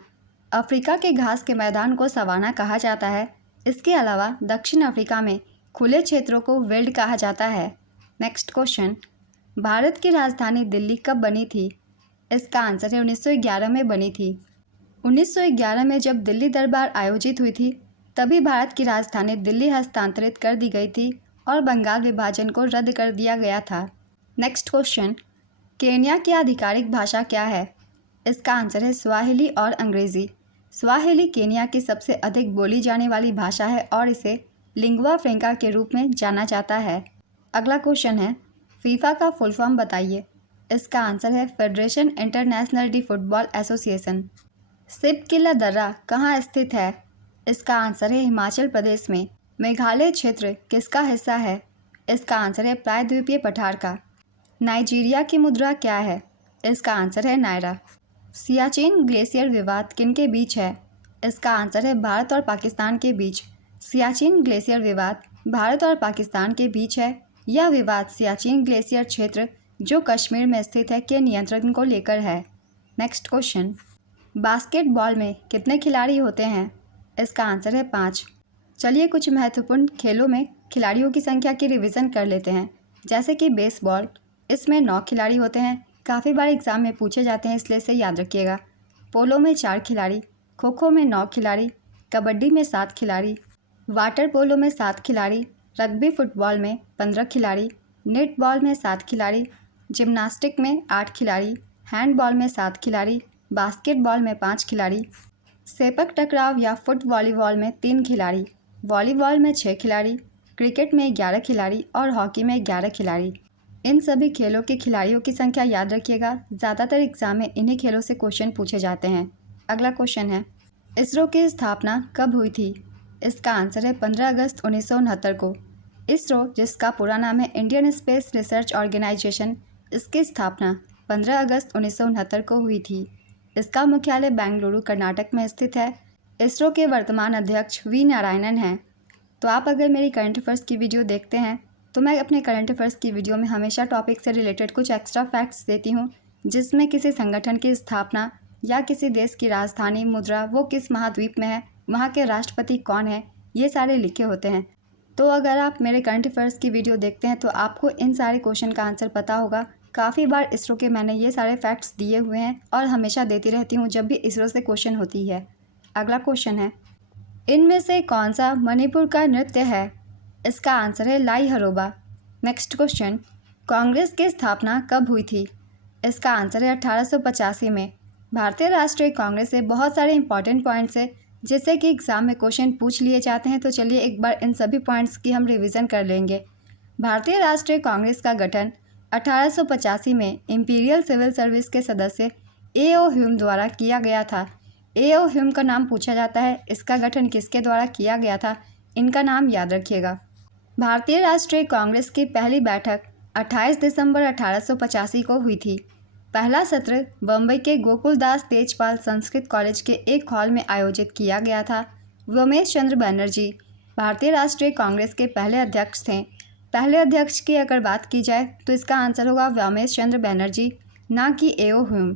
अफ्रीका के घास के मैदान को सवाना कहा जाता है। इसके अलावा दक्षिण अफ्रीका में खुले क्षेत्रों को वेल्ड कहा जाता है। नेक्स्ट क्वेश्चन, भारत की राजधानी दिल्ली कब बनी थी? इसका आंसर है 1911 में बनी थी। 1911 में जब दिल्ली दरबार आयोजित हुई थी, तभी भारत की राजधानी दिल्ली हस्तांतरित कर दी गई थी और बंगाल विभाजन को रद्द कर दिया गया था। नेक्स्ट क्वेश्चन, केन्या की आधिकारिक भाषा क्या है? इसका आंसर है स्वाहिली और अंग्रेज़ी। स्वाहिली केन्या की सबसे अधिक बोली जाने वाली भाषा है और इसे लिंगुआ फ्रैंका के रूप में जाना जाता है। अगला क्वेश्चन है, फीफा का फुल फॉर्म बताइए। इसका आंसर है federation international de football association. सिप किला दर्रा कहाँ स्थित है? इसका आंसर है हिमाचल प्रदेश में। मेघालय क्षेत्र किसका हिस्सा है? इसका आंसर है प्रायद्वीपीय पठार का। नाइजीरिया की मुद्रा क्या है? इसका आंसर है नायरा। सियाचिन ग्लेशियर विवाद किनके बीच है? इसका आंसर है भारत और पाकिस्तान के बीच। सियाचिन ग्लेशियर विवाद भारत और पाकिस्तान के बीच है। यह विवाद सियाचिन ग्लेशियर क्षेत्र, जो कश्मीर में स्थित है, के नियंत्रण को लेकर है। नेक्स्ट क्वेश्चन, बास्केटबॉल में कितने खिलाड़ी होते हैं? इसका आंसर है 5। चलिए कुछ महत्वपूर्ण खेलों में खिलाड़ियों की संख्या की रिवीजन कर लेते हैं। जैसे कि बेसबॉल, इसमें 9 खिलाड़ी होते हैं। काफ़ी बार एग्ज़ाम में पूछे जाते हैं, इसलिए इसे याद रखिएगा। पोलो में 4 खिलाड़ी, खो खो में 9 खिलाड़ी, कबड्डी में 7 खिलाड़ी, वाटर पोलो में 7 खिलाड़ी, रग्बी फुटबॉल में 15 खिलाड़ी, नेटबॉल में 7 खिलाड़ी, जिम्नास्टिक में 8 खिलाड़ी, हैंडबॉल में 7 खिलाड़ी, बास्केटबॉल में 5 खिलाड़ी, सेपक टकराव या फुट वॉलीबॉल में 3 खिलाड़ी, वॉलीबॉल में 6 खिलाड़ी, क्रिकेट में 11 खिलाड़ी और हॉकी में 11 खिलाड़ी। इन सभी खेलों के खिलाड़ियों की संख्या याद रखिएगा। ज़्यादातर एग्जाम में इन्हीं खेलों से क्वेश्चन पूछे जाते हैं। अगला क्वेश्चन है, इसरो की स्थापना कब हुई थी? इसका आंसर है 15 अगस्त 1969 को। इसरो, जिसका पूरा नाम है इंडियन स्पेस रिसर्च ऑर्गेनाइजेशन, इसकी स्थापना 15 अगस्त 1969 को हुई थी। इसका मुख्यालय बेंगलुरु, कर्नाटक में स्थित है। इसरो के वर्तमान अध्यक्ष वी नारायणन हैं। तो आप अगर मेरी करंट अफेयर्स की वीडियो देखते हैं, तो मैं अपने करंट अफेयर्स की वीडियो में हमेशा टॉपिक से रिलेटेड कुछ एक्स्ट्रा फैक्ट्स देती हूँ, जिसमें किसी संगठन की स्थापना या किसी देश की राजधानी, मुद्रा, वो किस महाद्वीप में है, वहाँ के राष्ट्रपति कौन है, ये सारे लिखे होते हैं। तो अगर आप मेरे करंट अफेयर्स की वीडियो देखते हैं तो आपको इन सारे क्वेश्चन का आंसर पता होगा। काफ़ी बार इसरो के मैंने ये सारे फैक्ट्स दिए हुए हैं और हमेशा देती रहती हूँ जब भी इसरो से क्वेश्चन होती है। अगला क्वेश्चन है, इनमें से कौन सा मणिपुर का नृत्य है? इसका आंसर है लाई हरोबा। नेक्स्ट क्वेश्चन, कांग्रेस की स्थापना कब हुई थी? इसका आंसर है 1885 में। भारतीय राष्ट्रीय कांग्रेस से बहुत सारे इंपॉर्टेंट पॉइंट्स है, जिससे कि एग्ज़ाम में क्वेश्चन पूछ लिए जाते हैं। तो चलिए एक बार इन सभी पॉइंट्स की हम रिवीजन कर लेंगे। भारतीय राष्ट्रीय कांग्रेस का गठन 1885 में इंपीरियल सिविल सर्विस के सदस्य A.O. ह्यूम द्वारा किया गया था। A.O. ह्यूम का नाम पूछा जाता है। इसका गठन किसके द्वारा किया गया था, इनका नाम याद रखिएगा। भारतीय राष्ट्रीय कांग्रेस की पहली बैठक 28 दिसंबर 1885 को हुई थी। पहला सत्र बम्बई के गोकुलदास तेजपाल संस्कृत कॉलेज के एक हॉल में आयोजित किया गया था। व्योमेश चंद्र बनर्जी भारतीय राष्ट्रीय कांग्रेस के पहले अध्यक्ष थे। पहले अध्यक्ष की अगर बात की जाए तो इसका आंसर होगा व्योमेश चंद्र बनर्जी, ना कि एओ ह्यूम।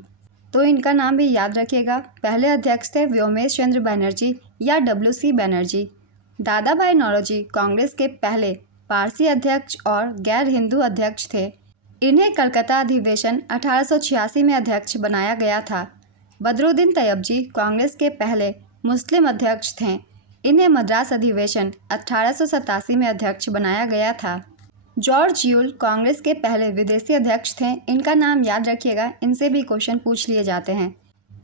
तो इनका नाम भी याद रखिएगा। पहले अध्यक्ष थे व्योमेश चंद्र बनर्जी या WC बनर्जी। दादा भाई नौरोजी कांग्रेस के पहले पारसी अध्यक्ष और गैर हिंदू अध्यक्ष थे। इन्हें कलकत्ता अधिवेशन 1886 में अध्यक्ष बनाया गया था। बदरुद्दीन तैयबजी कांग्रेस के पहले मुस्लिम अध्यक्ष थे। इन्हें मद्रास अधिवेशन 1887 में अध्यक्ष बनाया गया था। जॉर्ज यूल कांग्रेस के पहले विदेशी अध्यक्ष थे। इनका नाम याद रखिएगा, इनसे भी क्वेश्चन पूछ लिए जाते हैं।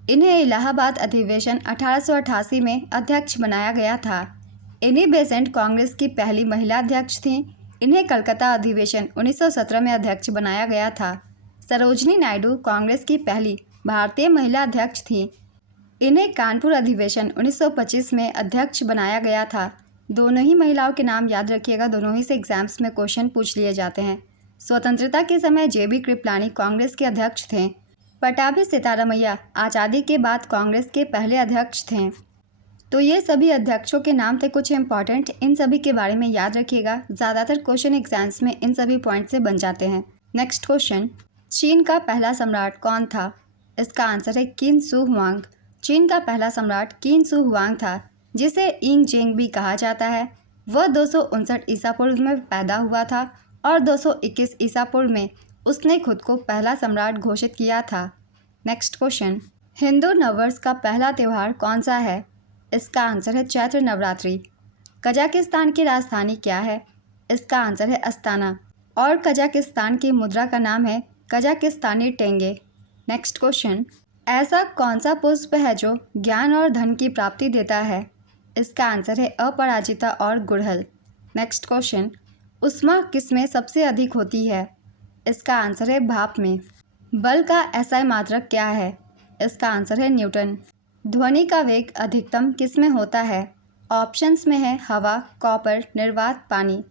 इन्हें इलाहाबाद अधिवेशन 1888 में अध्यक्ष बनाया गया था। एनी बेसेंट कांग्रेस की पहली महिला अध्यक्ष थीं। इन्हें कलकत्ता अधिवेशन 1917 में अध्यक्ष बनाया गया था। सरोजनी नायडू कांग्रेस की पहली भारतीय महिला अध्यक्ष थीं। इन्हें कानपुर अधिवेशन 1925 में अध्यक्ष बनाया गया था। दोनों ही महिलाओं के नाम याद रखिएगा, दोनों ही से एग्जाम्स में क्वेश्चन पूछ लिए जाते हैं। स्वतंत्रता के समय JB कृपलानी कांग्रेस के अध्यक्ष थे। पटाभी सीतारमैया आज़ादी के बाद कांग्रेस के पहले अध्यक्ष थे। तो ये सभी अध्यक्षों के नाम थे कुछ इंपॉर्टेंट, इन सभी के बारे में याद रखिएगा। ज़्यादातर क्वेश्चन एग्जाम्स में इन सभी पॉइंट से बन जाते हैं। नेक्स्ट क्वेश्चन, चीन का पहला सम्राट कौन था? इसका आंसर है किन शू हुआंग। चीन का पहला सम्राट किन शू हुआंग था, जिसे इंग जेंग भी कहा जाता है। वह 259 ईसा पूर्व में पैदा हुआ था और 221 ईसा पूर्व में उसने खुद को पहला सम्राट घोषित किया था। नेक्स्ट क्वेश्चन, हिंदू नववर्ष का पहला त्यौहार कौन सा है? इसका आंसर है चैत्र नवरात्रि। कजाकिस्तान की राजधानी क्या है? इसका आंसर है अस्ताना और कजाकिस्तान की मुद्रा का नाम है कजाकिस्तानी टेंगे। नेक्स्ट क्वेश्चन, ऐसा कौन सा पुष्प है जो ज्ञान और धन की प्राप्ति देता है? इसका आंसर है अपराजिता और गुड़हल। नेक्स्ट क्वेश्चन, ऊष्मा किसमें सबसे अधिक होती है? इसका आंसर है भाप में। बल का SI मात्रक क्या है? इसका आंसर है न्यूटन। ध्वनि का वेग अधिकतम किसमें होता है? ऑप्शंस में है हवा, कॉपर, निर्वात, पानी।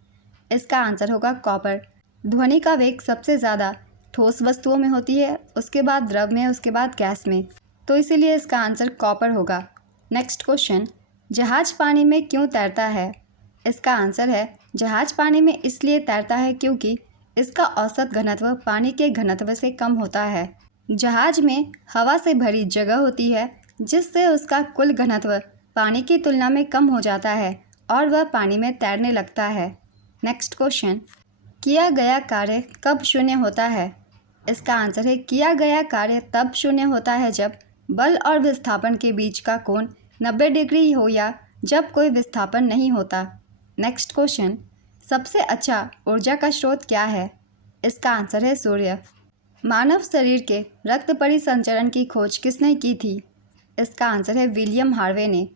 इसका आंसर होगा कॉपर। ध्वनि का वेग सबसे ज़्यादा ठोस वस्तुओं में होती है, उसके बाद द्रव में, उसके बाद गैस में, तो इसीलिए इसका आंसर कॉपर होगा। नेक्स्ट क्वेश्चन, जहाज पानी में क्यों तैरता है? इसका आंसर है जहाज पानी में इसलिए तैरता है क्योंकि इसका औसत घनत्व पानी के घनत्व से कम होता है। जहाज में हवा से भरी जगह होती है, जिससे उसका कुल घनत्व पानी की तुलना में कम हो जाता है और वह पानी में तैरने लगता है। नेक्स्ट क्वेश्चन, किया गया कार्य कब शून्य होता है? इसका आंसर है किया गया कार्य तब शून्य होता है जब बल और विस्थापन के बीच का कोण 90 डिग्री हो या जब कोई विस्थापन नहीं होता। नेक्स्ट क्वेश्चन, सबसे अच्छा ऊर्जा का स्रोत क्या है? इसका आंसर है सूर्य। मानव शरीर के रक्त परिसंचरण की खोज किसने की थी? इसका आंसर है विलियम हार्वे ने।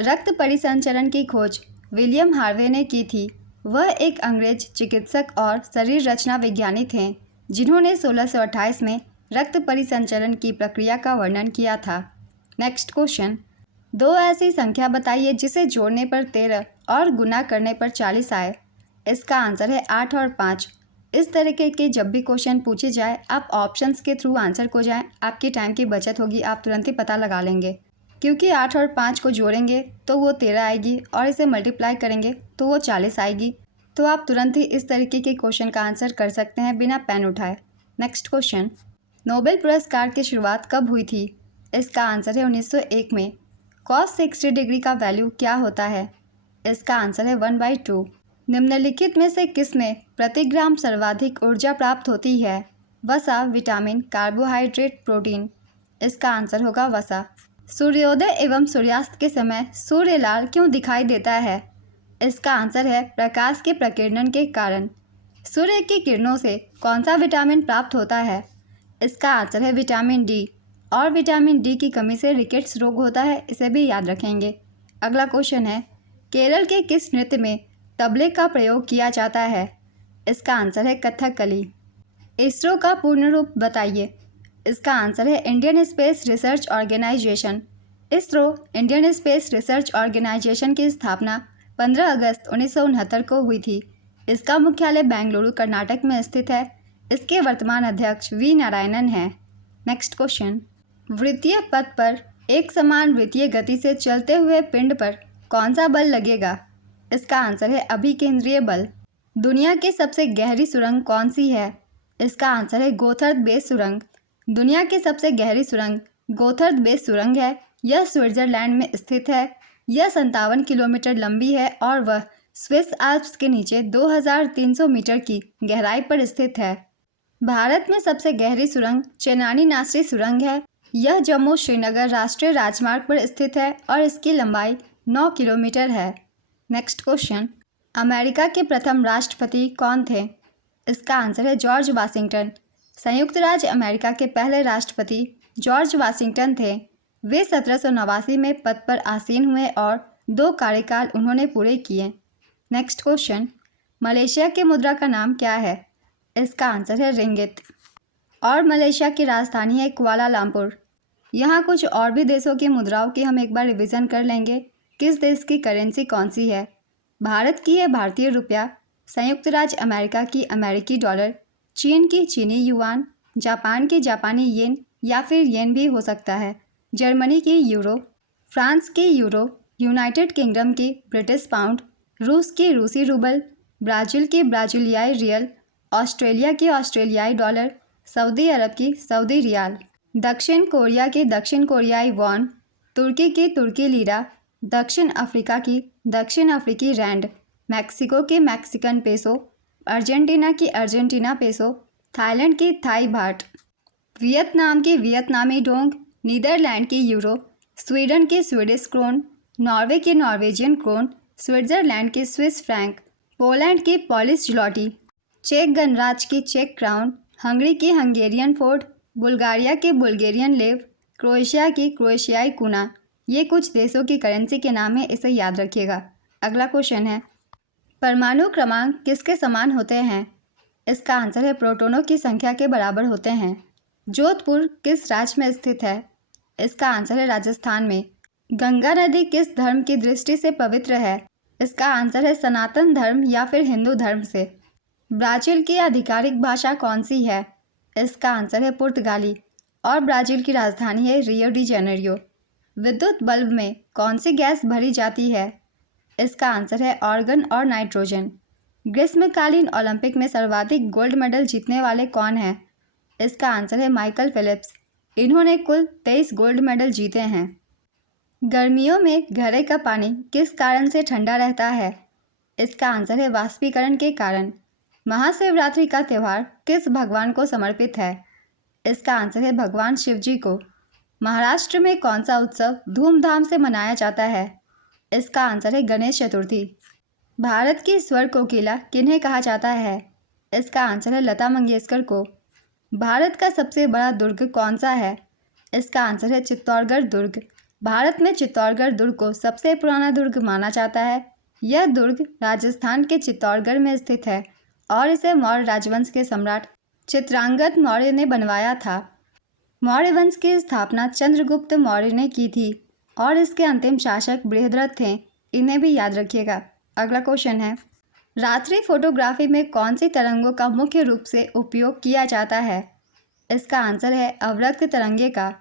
रक्त परिसंचरण की खोज विलियम हार्वे ने की थी। वह एक अंग्रेज चिकित्सक और शरीर रचना विज्ञानी थे, जिन्होंने 1628 में रक्त परिसंचरण की प्रक्रिया का वर्णन किया था। नेक्स्ट क्वेश्चन, दो ऐसी संख्या बताइए जिसे जोड़ने पर 13 और गुना करने पर 40 आए। इसका आंसर है 8 और 5। इस तरीके के जब भी क्वेश्चन पूछे जाए, आप ऑप्शंस के थ्रू आंसर को जाएं, आपके टाइम की बचत होगी, आप तुरंत ही पता लगा लेंगे। क्योंकि 8 और 5 को जोड़ेंगे तो वो 13 आएगी और इसे मल्टीप्लाई करेंगे तो वो 40 आएगी। तो आप तुरंत ही इस तरीके के क्वेश्चन का आंसर कर सकते हैं बिना पेन उठाए। नेक्स्ट क्वेश्चन, नोबेल पुरस्कार की शुरुआत कब हुई थी? इसका आंसर है 1901 में। cos 60 डिग्री का वैल्यू क्या होता है? इसका आंसर है 1/2। निम्नलिखित में से किस में प्रति ग्राम सर्वाधिक ऊर्जा प्राप्त होती है? वसा, विटामिन, कार्बोहाइड्रेट, प्रोटीन। इसका आंसर होगा वसा। सूर्योदय एवं सूर्यास्त के समय सूर्य लाल क्यों दिखाई देता है? इसका आंसर है प्रकाश के प्रकीर्णन के कारण। सूर्य की किरणों से कौन सा विटामिन प्राप्त होता है? इसका आंसर है विटामिन डी। और विटामिन डी की कमी से रिकेट्स रोग होता है, इसे भी याद रखेंगे। अगला क्वेश्चन है, केरल के किस नृत्य में तबले का प्रयोग किया जाता है? इसका आंसर है कथकली। इसरो का पूर्ण रूप बताइए। इसका आंसर है Indian Space Research Organisation. ISRO Indian Space Research Organisation की स्थापना 15 अगस्त 1969 को हुई थी। इसका मुख्यालय बेंगलुरु, कर्नाटक में स्थित है। इसके वर्तमान अध्यक्ष वी नारायणन हैं। नेक्स्ट क्वेश्चन, वृत्तीय पथ पर एक समान वृत्तीय गति से चलते हुए पिंड पर कौन सा बल लगेगा? इसका आंसर है अभिकेंद्रीय बल। दुनिया की सबसे गहरी सुरंग कौन सी है? इसका आंसर है गोथर्ड बेस सुरंग। दुनिया की सबसे गहरी सुरंग गोथर्ड बेस सुरंग है। यह स्विट्जरलैंड में स्थित है। यह 57 किलोमीटर लंबी है और वह स्विस आल्प्स के नीचे 2300 मीटर की गहराई पर स्थित है। भारत में सबसे गहरी सुरंग चेनानी नासरी सुरंग है। यह जम्मू श्रीनगर राष्ट्रीय राजमार्ग पर स्थित है और इसकी लंबाई 9 किलोमीटर है। नेक्स्ट क्वेश्चन, अमेरिका के प्रथम राष्ट्रपति कौन थे? इसका आंसर है जॉर्ज वाशिंगटन। संयुक्त राज्य अमेरिका के पहले राष्ट्रपति जॉर्ज वाशिंगटन थे। वे 1789 में पद पर आसीन हुए और 2 कार्यकाल उन्होंने पूरे किए। नेक्स्ट क्वेश्चन, मलेशिया की मुद्रा का नाम क्या है? इसका आंसर है रिंगिट। और मलेशिया की राजधानी है कुआलालंपुर। यहाँ कुछ और भी देशों की मुद्राओं की हम एक बार रिवीजन कर लेंगे। किस देश की करेंसी कौन सी है? भारत की है भारतीय रुपया, संयुक्त राज्य अमेरिका की अमेरिकी डॉलर, चीन की चीनी युआन, जापान की जापानी येन या फिर येन भी हो सकता है, जर्मनी की यूरो, फ्रांस की यूरो, यूनाइटेड किंगडम की ब्रिटिश पाउंड, रूस की रूसी रूबल, ब्राज़ील की ब्राज़ीलियाई रियल, ऑस्ट्रेलिया की ऑस्ट्रेलियाई डॉलर, सऊदी अरब की सऊदी रियाल, दक्षिण कोरिया की दक्षिण कोरियाई वॉन, तुर्की की तुर्की लीरा, दक्षिण अफ्रीका की दक्षिण अफ्रीकी रैंड, मैक्सिको की मैक्सिकन पेसो, अर्जेंटीना की अर्जेंटीना पेसो, थाईलैंड की थाई बाट, वियतनाम की वियतनामी डोंग, नीदरलैंड की यूरो, स्वीडन की स्वीडिश क्रोन, नॉर्वे की नॉर्वेजियन क्रोन, स्विट्जरलैंड की स्विस फ्रैंक, पोलैंड की पॉलिश ज्लॉटी, चेक गणराज्य की चेक क्राउन, हंगरी की हंगेरियन फोर्ड, बुल्गारिया की बुल्गेरियन लेव, क्रोएशिया की क्रोएशियाई कूना। ये कुछ देशों की करेंसी के नाम है, इसे याद रखिएगा। अगला क्वेश्चन है, परमाणु क्रमांक किसके समान होते हैं? इसका आंसर है प्रोटॉनों की संख्या के बराबर होते हैं। जोधपुर किस राज्य में स्थित है? इसका आंसर है राजस्थान में। गंगा नदी किस धर्म की दृष्टि से पवित्र है? इसका आंसर है सनातन धर्म या फिर हिंदू धर्म से। ब्राज़ील की आधिकारिक भाषा कौन सी है? इसका आंसर है पुर्तगाली। और ब्राज़ील की राजधानी है रियो डी जेनेरियो। विद्युत बल्ब में कौन सी गैस भरी जाती है? इसका आंसर है ऑर्गन और नाइट्रोजन। ग्रीष्मकालीन ओलंपिक में सर्वाधिक गोल्ड मेडल जीतने वाले कौन हैं? इसका आंसर है माइकल फिलिप्स। इन्होंने कुल 23 गोल्ड मेडल जीते हैं। गर्मियों में घड़े का पानी किस कारण से ठंडा रहता है? इसका आंसर है वाष्पीकरण के कारण। महाशिवरात्रि का त्यौहार किस भगवान को समर्पित है? इसका आंसर है भगवान शिव जी को। महाराष्ट्र में कौन सा उत्सव धूमधाम से मनाया जाता है? इसका आंसर है गणेश चतुर्थी। भारत की स्वर कोकिला किन्हें कहा जाता है? इसका आंसर है लता मंगेशकर को। भारत का सबसे बड़ा दुर्ग कौन सा है? इसका आंसर है चित्तौड़गढ़ दुर्ग। भारत में चित्तौड़गढ़ दुर्ग को सबसे पुराना दुर्ग माना जाता है। यह दुर्ग राजस्थान के चित्तौड़गढ़ में स्थित है और इसे मौर्य राजवंश के सम्राट चित्रांगद मौर्य ने बनवाया था। मौर्य वंश की स्थापना चंद्रगुप्त मौर्य ने की थी और इसके अंतिम शासक बृहद्रथ थे। इन्हें भी याद रखिएगा। अगला क्वेश्चन है, रात्रि फोटोग्राफी में कौन सी तरंगों का मुख्य रूप से उपयोग किया जाता है? इसका आंसर है अवरक्त तरंगे का।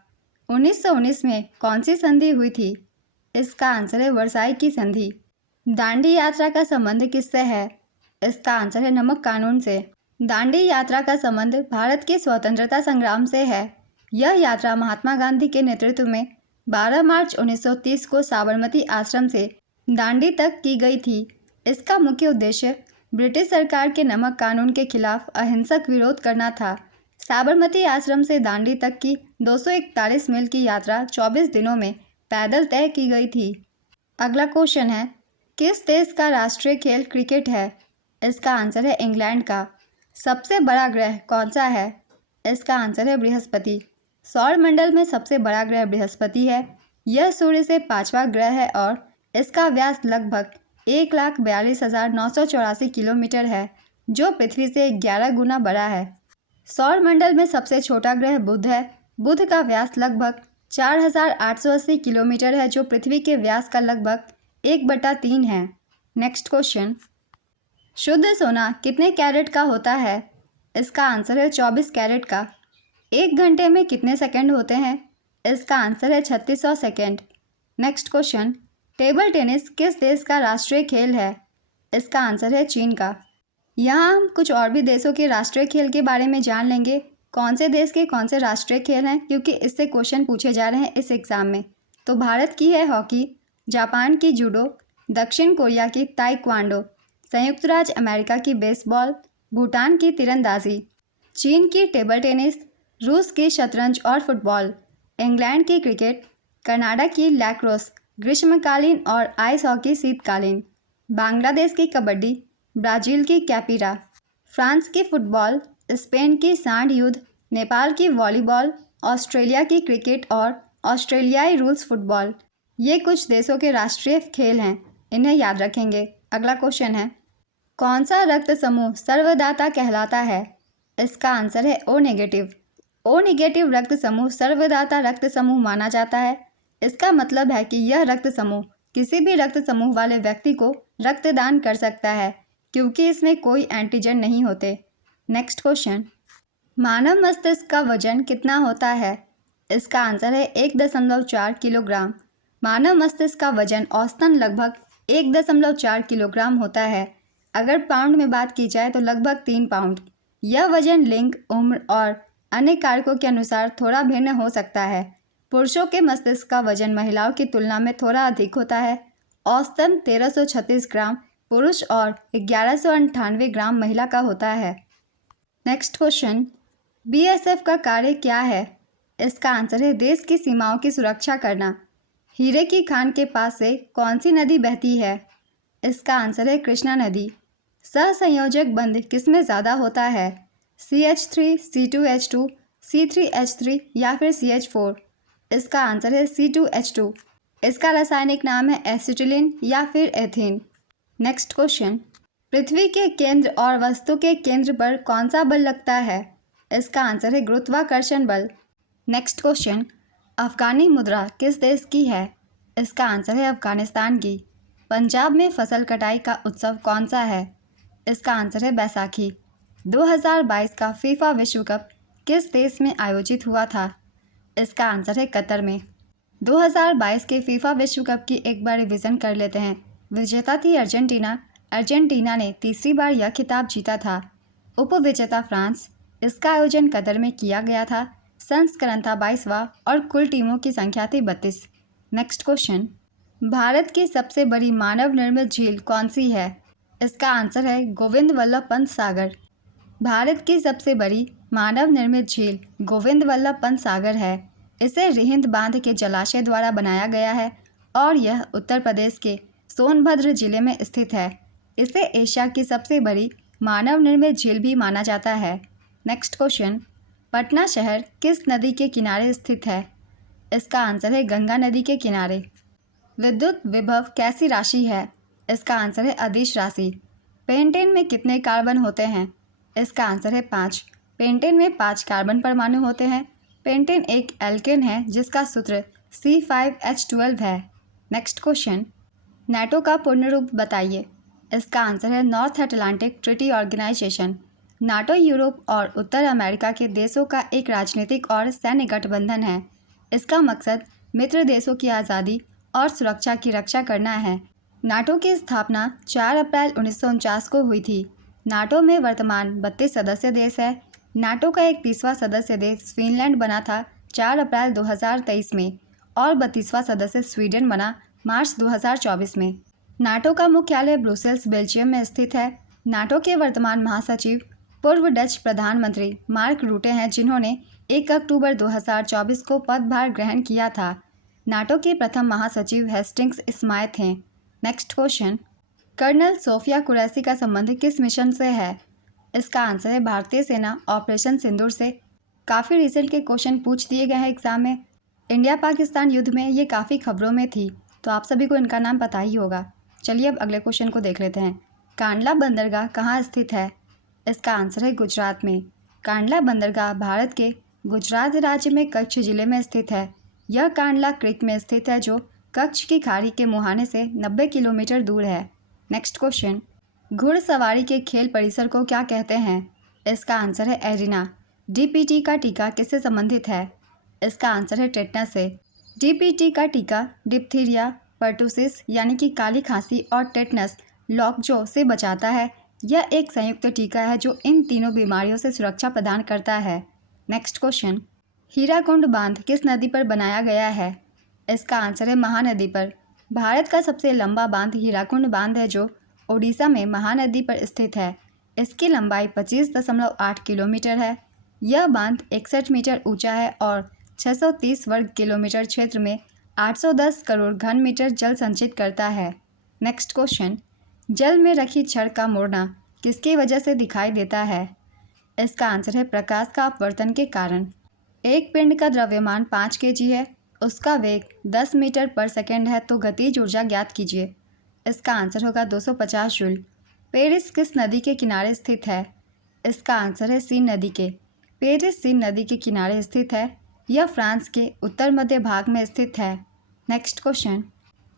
1919 में कौन सी संधि हुई थी? इसका आंसर है वर्साई की संधि। दांडी यात्रा का संबंध किससे है? इसका आंसर है नमक कानून से। दांडी यात्रा का संबंध भारत के स्वतंत्रता संग्राम से है। यह यात्रा महात्मा गांधी के नेतृत्व में 12 मार्च 1930 को साबरमती आश्रम से दांडी तक की गई थी। इसका मुख्य उद्देश्य ब्रिटिश सरकार के नमक कानून के खिलाफ अहिंसक विरोध करना था। साबरमती आश्रम से दांडी तक की 241 मील की यात्रा 24 दिनों में पैदल तय की गई थी। अगला क्वेश्चन है, किस देश का राष्ट्रीय खेल क्रिकेट है? इसका आंसर है इंग्लैंड का। सबसे बड़ा ग्रह कौन सा है? इसका आंसर है बृहस्पति। सौर मंडल में सबसे बड़ा ग्रह बृहस्पति है। यह सूर्य से 5वां ग्रह है और इसका व्यास लगभग 1,42,984 किलोमीटर है, जो पृथ्वी से 11 गुना बड़ा है। सौर मंडल में सबसे छोटा ग्रह बुध है। बुध का व्यास लगभग 4,880 किलोमीटर है, जो पृथ्वी के व्यास का लगभग 1/3 है। नेक्स्ट क्वेश्चन, शुद्ध सोना कितने कैरेट का होता है? इसका आंसर है 24 कैरेट का। 1 घंटे में कितने सेकंड होते हैं? इसका आंसर है 3600 second. Next question, table tennis किस देश का राष्ट्रीय खेल है? इसका आंसर है चीन का। यहाँ हम कुछ और भी देशों के राष्ट्रीय खेल के बारे में जान लेंगे, कौन से देश के कौन से राष्ट्रीय खेल हैं, क्योंकि इससे क्वेश्चन पूछे जा रहे हैं इस एग्ज़ाम में। तो भारत की है हॉकी, जापान की जूडो, दक्षिण कोरिया की ताइक्वांडो, संयुक्त राज्य अमेरिका की बेसबॉल, भूटान की तीरंदाजी, चीन की टेबल टेनिस, रूस की शतरंज और फुटबॉल, इंग्लैंड की क्रिकेट, कनाडा की लैक्रोस ग्रीष्मकालीन और आइस हॉकी शीतकालीन, बांग्लादेश की कबड्डी, ब्राज़ील की कैपिरा, फ्रांस की फुटबॉल, स्पेन की सांड युद्ध, नेपाल की वॉलीबॉल, ऑस्ट्रेलिया की क्रिकेट और ऑस्ट्रेलियाई रूल्स फुटबॉल। ये कुछ देशों के राष्ट्रीय खेल हैं, इन्हें याद रखेंगे। अगला क्वेश्चन है, कौन सा रक्त समूह सर्वदाता कहलाता है? इसका आंसर है ओ नेगेटिव। ओ नेगेटिव रक्त समूह सर्वदाता रक्त समूह माना जाता है। इसका मतलब है कि यह रक्त समूह किसी भी रक्त समूह वाले व्यक्ति को रक्तदान कर सकता है, क्योंकि इसमें कोई एंटीजन नहीं होते। नेक्स्ट क्वेश्चन, मानव मस्तिष्क का वजन कितना होता है? इसका आंसर है 1.4 किलोग्राम। मानव मस्तिष्क का वजन औसतन लगभग 1.4 किलोग्राम होता है। अगर पाउंड में बात की जाए तो लगभग 3 पाउंड। यह वजन लिंग, उम्र और अन्य कारकों के अनुसार थोड़ा भिन्न हो सकता है। पुरुषों के मस्तिष्क का वजन महिलाओं की तुलना में थोड़ा अधिक होता है। औसतन 1336 ग्राम पुरुष और 1198 ग्राम महिला का होता है। नेक्स्ट क्वेश्चन, बीएसएफ का कार्य क्या है? इसका आंसर है देश की सीमाओं की सुरक्षा करना। हीरे की खान के पास से कौन सी नदी बहती है? इसका आंसर है कृष्णा नदी। सहसंयोजक बंध किसमें ज़्यादा होता है? CH3, C2H2, C3H3 या फिर CH4? इसका आंसर है C2H2। इसका रासायनिक नाम है एसिटिलीन या फिर एथीन। नेक्स्ट क्वेश्चन, पृथ्वी के केंद्र और वस्तु के केंद्र पर कौन सा बल लगता है? इसका आंसर है गुरुत्वाकर्षण बल। नेक्स्ट क्वेश्चन, अफ़गानी मुद्रा किस देश की है? इसका आंसर है अफ़गानिस्तान की। पंजाब में फसल कटाई का उत्सव कौन सा है? इसका आंसर है बैसाखी। 2022 का फीफा विश्व कप किस देश में आयोजित हुआ था? इसका आंसर है कतर में। 2022 के फीफा विश्व कप की एक बार रिवीजन कर लेते हैं। विजेता थी अर्जेंटीना। अर्जेंटीना ने तीसरी बार यह खिताब जीता था। उपविजेता फ्रांस। इसका आयोजन कतर में किया गया था। संस्करण था 22वां और कुल टीमों की संख्या थी 32। नेक्स्ट क्वेश्चन, भारत की सबसे बड़ी मानव निर्मित झील कौन सी है? इसका आंसर है गोविंद वल्लभ पंत सागर। भारत की सबसे बड़ी मानव निर्मित झील गोविंद वल्लभ पंत सागर है। इसे रिहिंद बांध के जलाशय द्वारा बनाया गया है और यह उत्तर प्रदेश के सोनभद्र जिले में स्थित है। इसे एशिया की सबसे बड़ी मानव निर्मित झील भी माना जाता है। नेक्स्ट क्वेश्चन, पटना शहर किस नदी के किनारे स्थित है? इसका आंसर है गंगा नदी के किनारे। विद्युत विभव कैसी राशि है? इसका आंसर है अदिश राशि। पेंटेन में कितने कार्बन होते हैं? इसका आंसर है 5। पेंटेन में 5 कार्बन परमाणु होते हैं। पेंटेन एक एल्केन है जिसका सूत्र C5H12 है। नेक्स्ट क्वेश्चन, नाटो का पूर्ण रूप बताइए। इसका आंसर है North Atlantic Treaty Organisation. NATO Europe और उत्तर अमेरिका के देशों का एक राजनीतिक और सैन्य गठबंधन है। इसका मकसद मित्र देशों की आज़ादी और सुरक्षा की रक्षा करना है। नाटो की स्थापना 4 अप्रैल 1949 को हुई थी। नाटो में वर्तमान 32 सदस्य देश है। नाटो का 31वां सदस्य देश फिनलैंड बना था 4 अप्रैल 2023 में और 32वां सदस्य स्वीडन बना मार्च 2024 में। नाटो का मुख्यालय ब्रुसेल्स बेल्जियम में स्थित है। नाटो के वर्तमान महासचिव पूर्व डच प्रधानमंत्री मार्क रूटे हैं, जिन्होंने 1 अक्टूबर 2024 को पदभार ग्रहण किया था। नाटो के प्रथम महासचिव हेस्टिंग्स इस्माइल थे। Next question, colonel Sofia Qureshi का संबंध किस मिशन से है? इसका आंसर है भारतीय सेना ऑपरेशन सिंदूर से। काफ़ी रिसेंट के क्वेश्चन पूछ दिए गए हैं एग्जाम में। इंडिया पाकिस्तान युद्ध में ये काफ़ी खबरों में थी, तो आप सभी को इनका नाम पता ही होगा। चलिए अब अगले क्वेश्चन को देख लेते हैं। कांडला बंदरगाह कहाँ स्थित है? इसका आंसर है गुजरात में। कांडला बंदरगाह भारत के गुजरात राज्य में कच्छ जिले में स्थित है। यह कांडला क्रीक में स्थित है, जो कच्छ की खाड़ी के मुहाने से 90 किलोमीटर दूर है। नेक्स्ट क्वेश्चन, घुड़सवारी के खेल परिसर को क्या कहते हैं? इसका आंसर है एरिना। डीपीटी का टीका किससे संबंधित है? इसका आंसर है टेटनस से। डीपीटी का टीका डिप्थीरिया, पर्टुसिस यानी कि काली खांसी और टेटनस लॉकजो से बचाता है। यह एक संयुक्त टीका है जो इन तीनों बीमारियों से सुरक्षा प्रदान करता है। नेक्स्ट क्वेश्चन, हीराकुंड बांध किस नदी पर बनाया गया है? इसका आंसर है महानदी पर। भारत का सबसे लंबा बांध हीराकुंड बांध है जो ओडिशा में महानदी पर स्थित है। इसकी लंबाई 25.8 किलोमीटर है। यह बांध 61 मीटर ऊंचा है और 630 वर्ग किलोमीटर क्षेत्र में 810 करोड़ घन मीटर जल संचित करता है। नेक्स्ट क्वेश्चन, जल में रखी छड़ का मुड़ना किसकी वजह से दिखाई देता है? इसका आंसर है प्रकाश का अपवर्तन के कारण। एक पिंड का द्रव्यमान 5 kg है, उसका वेग 10 मीटर पर सेकेंड है, तो गतिज ऊर्जा ज्ञात कीजिए। इसका आंसर होगा 250 जूल। पेरिस किस नदी के किनारे स्थित है? इसका आंसर है सीन नदी के। पेरिस सीन नदी के किनारे स्थित है। यह फ्रांस के उत्तर मध्य भाग में स्थित है। नेक्स्ट क्वेश्चन,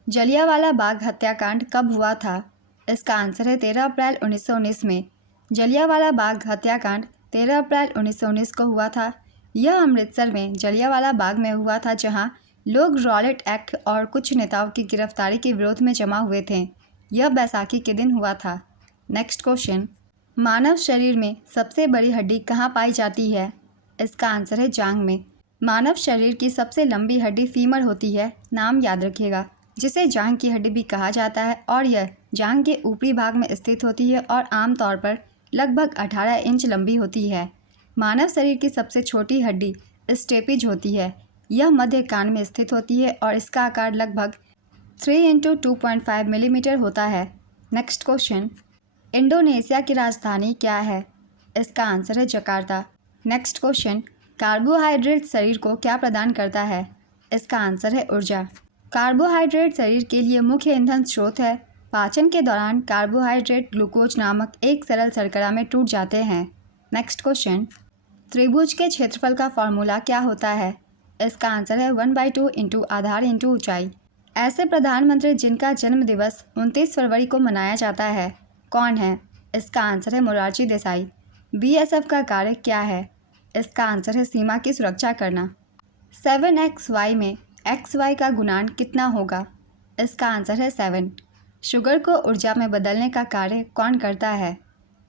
जलियांवाला बाग हत्याकांड कब हुआ था? इसका आंसर है 13 अप्रैल 1919 में। जलियांवाला बाग हत्याकांड 13 अप्रैल 1919 को हुआ था। यह अमृतसर में जलियांवाला बाग में हुआ था, जहां लोग रॉलेट एक्ट और कुछ नेताओं की गिरफ्तारी के विरोध में जमा हुए थे। यह बैसाखी के दिन हुआ था। नेक्स्ट क्वेश्चन, मानव शरीर में सबसे बड़ी हड्डी कहाँ पाई जाती है? इसका आंसर है जांघ में। मानव शरीर की सबसे लंबी हड्डी फीमर होती है, नाम याद रखिएगा, जिसे जांघ की हड्डी भी कहा जाता है, और यह जांघ के ऊपरी भाग में स्थित होती है और आमतौर पर लगभग 18 इंच लंबी होती है। मानव शरीर की सबसे छोटी हड्डी स्टेपिज होती है। यह मध्य कान में स्थित होती है और इसका आकार लगभग 3 × 2.5 मिलीमीटर होता है। नेक्स्ट क्वेश्चन, इंडोनेशिया की राजधानी क्या है? इसका आंसर है जकार्ता। नेक्स्ट क्वेश्चन, कार्बोहाइड्रेट शरीर को क्या प्रदान करता है? इसका आंसर है ऊर्जा। कार्बोहाइड्रेट शरीर के लिए मुख्य ईंधन स्रोत है। पाचन के दौरान कार्बोहाइड्रेट ग्लूकोज नामक एक सरल शर्करा में टूट जाते हैं। नेक्स्ट क्वेश्चन, त्रिभुज के क्षेत्रफल का फॉर्मूला क्या होता है? इसका आंसर है 1/2 × आधार × ऊंचाई। ऐसे प्रधानमंत्री जिनका जन्म दिवस 29 फरवरी को मनाया जाता है कौन है? इसका आंसर है मोरारजी देसाई। बीएसएफ का कार्य क्या है? इसका आंसर है सीमा की सुरक्षा करना। 7xy में xy का गुणांक कितना होगा? इसका आंसर है 7। शुगर को ऊर्जा में बदलने का कार्य कौन करता है?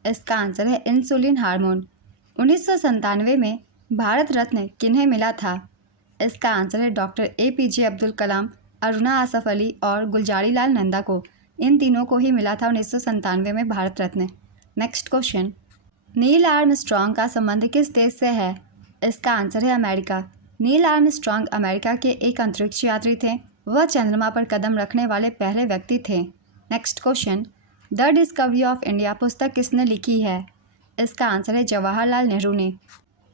इसका आंसर है इंसुलिन हार्मोन। 1997 में भारत रत्न किन्हें मिला था? इसका आंसर है डॉक्टर APJ अब्दुल कलाम, अरुणा आसफ अली और गुलजारी लाल नंदा को। इन तीनों को ही मिला था 1997 में Bharat Ratna. Next question, Neil Armstrong का संबंध किस देश से है? इसका आंसर है अमेरिका। नील आर्मस्ट्रॉन्ग अमेरिका के एक अंतरिक्ष यात्री थे। वह चंद्रमा पर कदम रखने वाले पहले व्यक्ति थे। Next question, the discovery of India पुस्तक किसने लिखी है? इसका आंसर है जवाहरलाल नेहरू ने।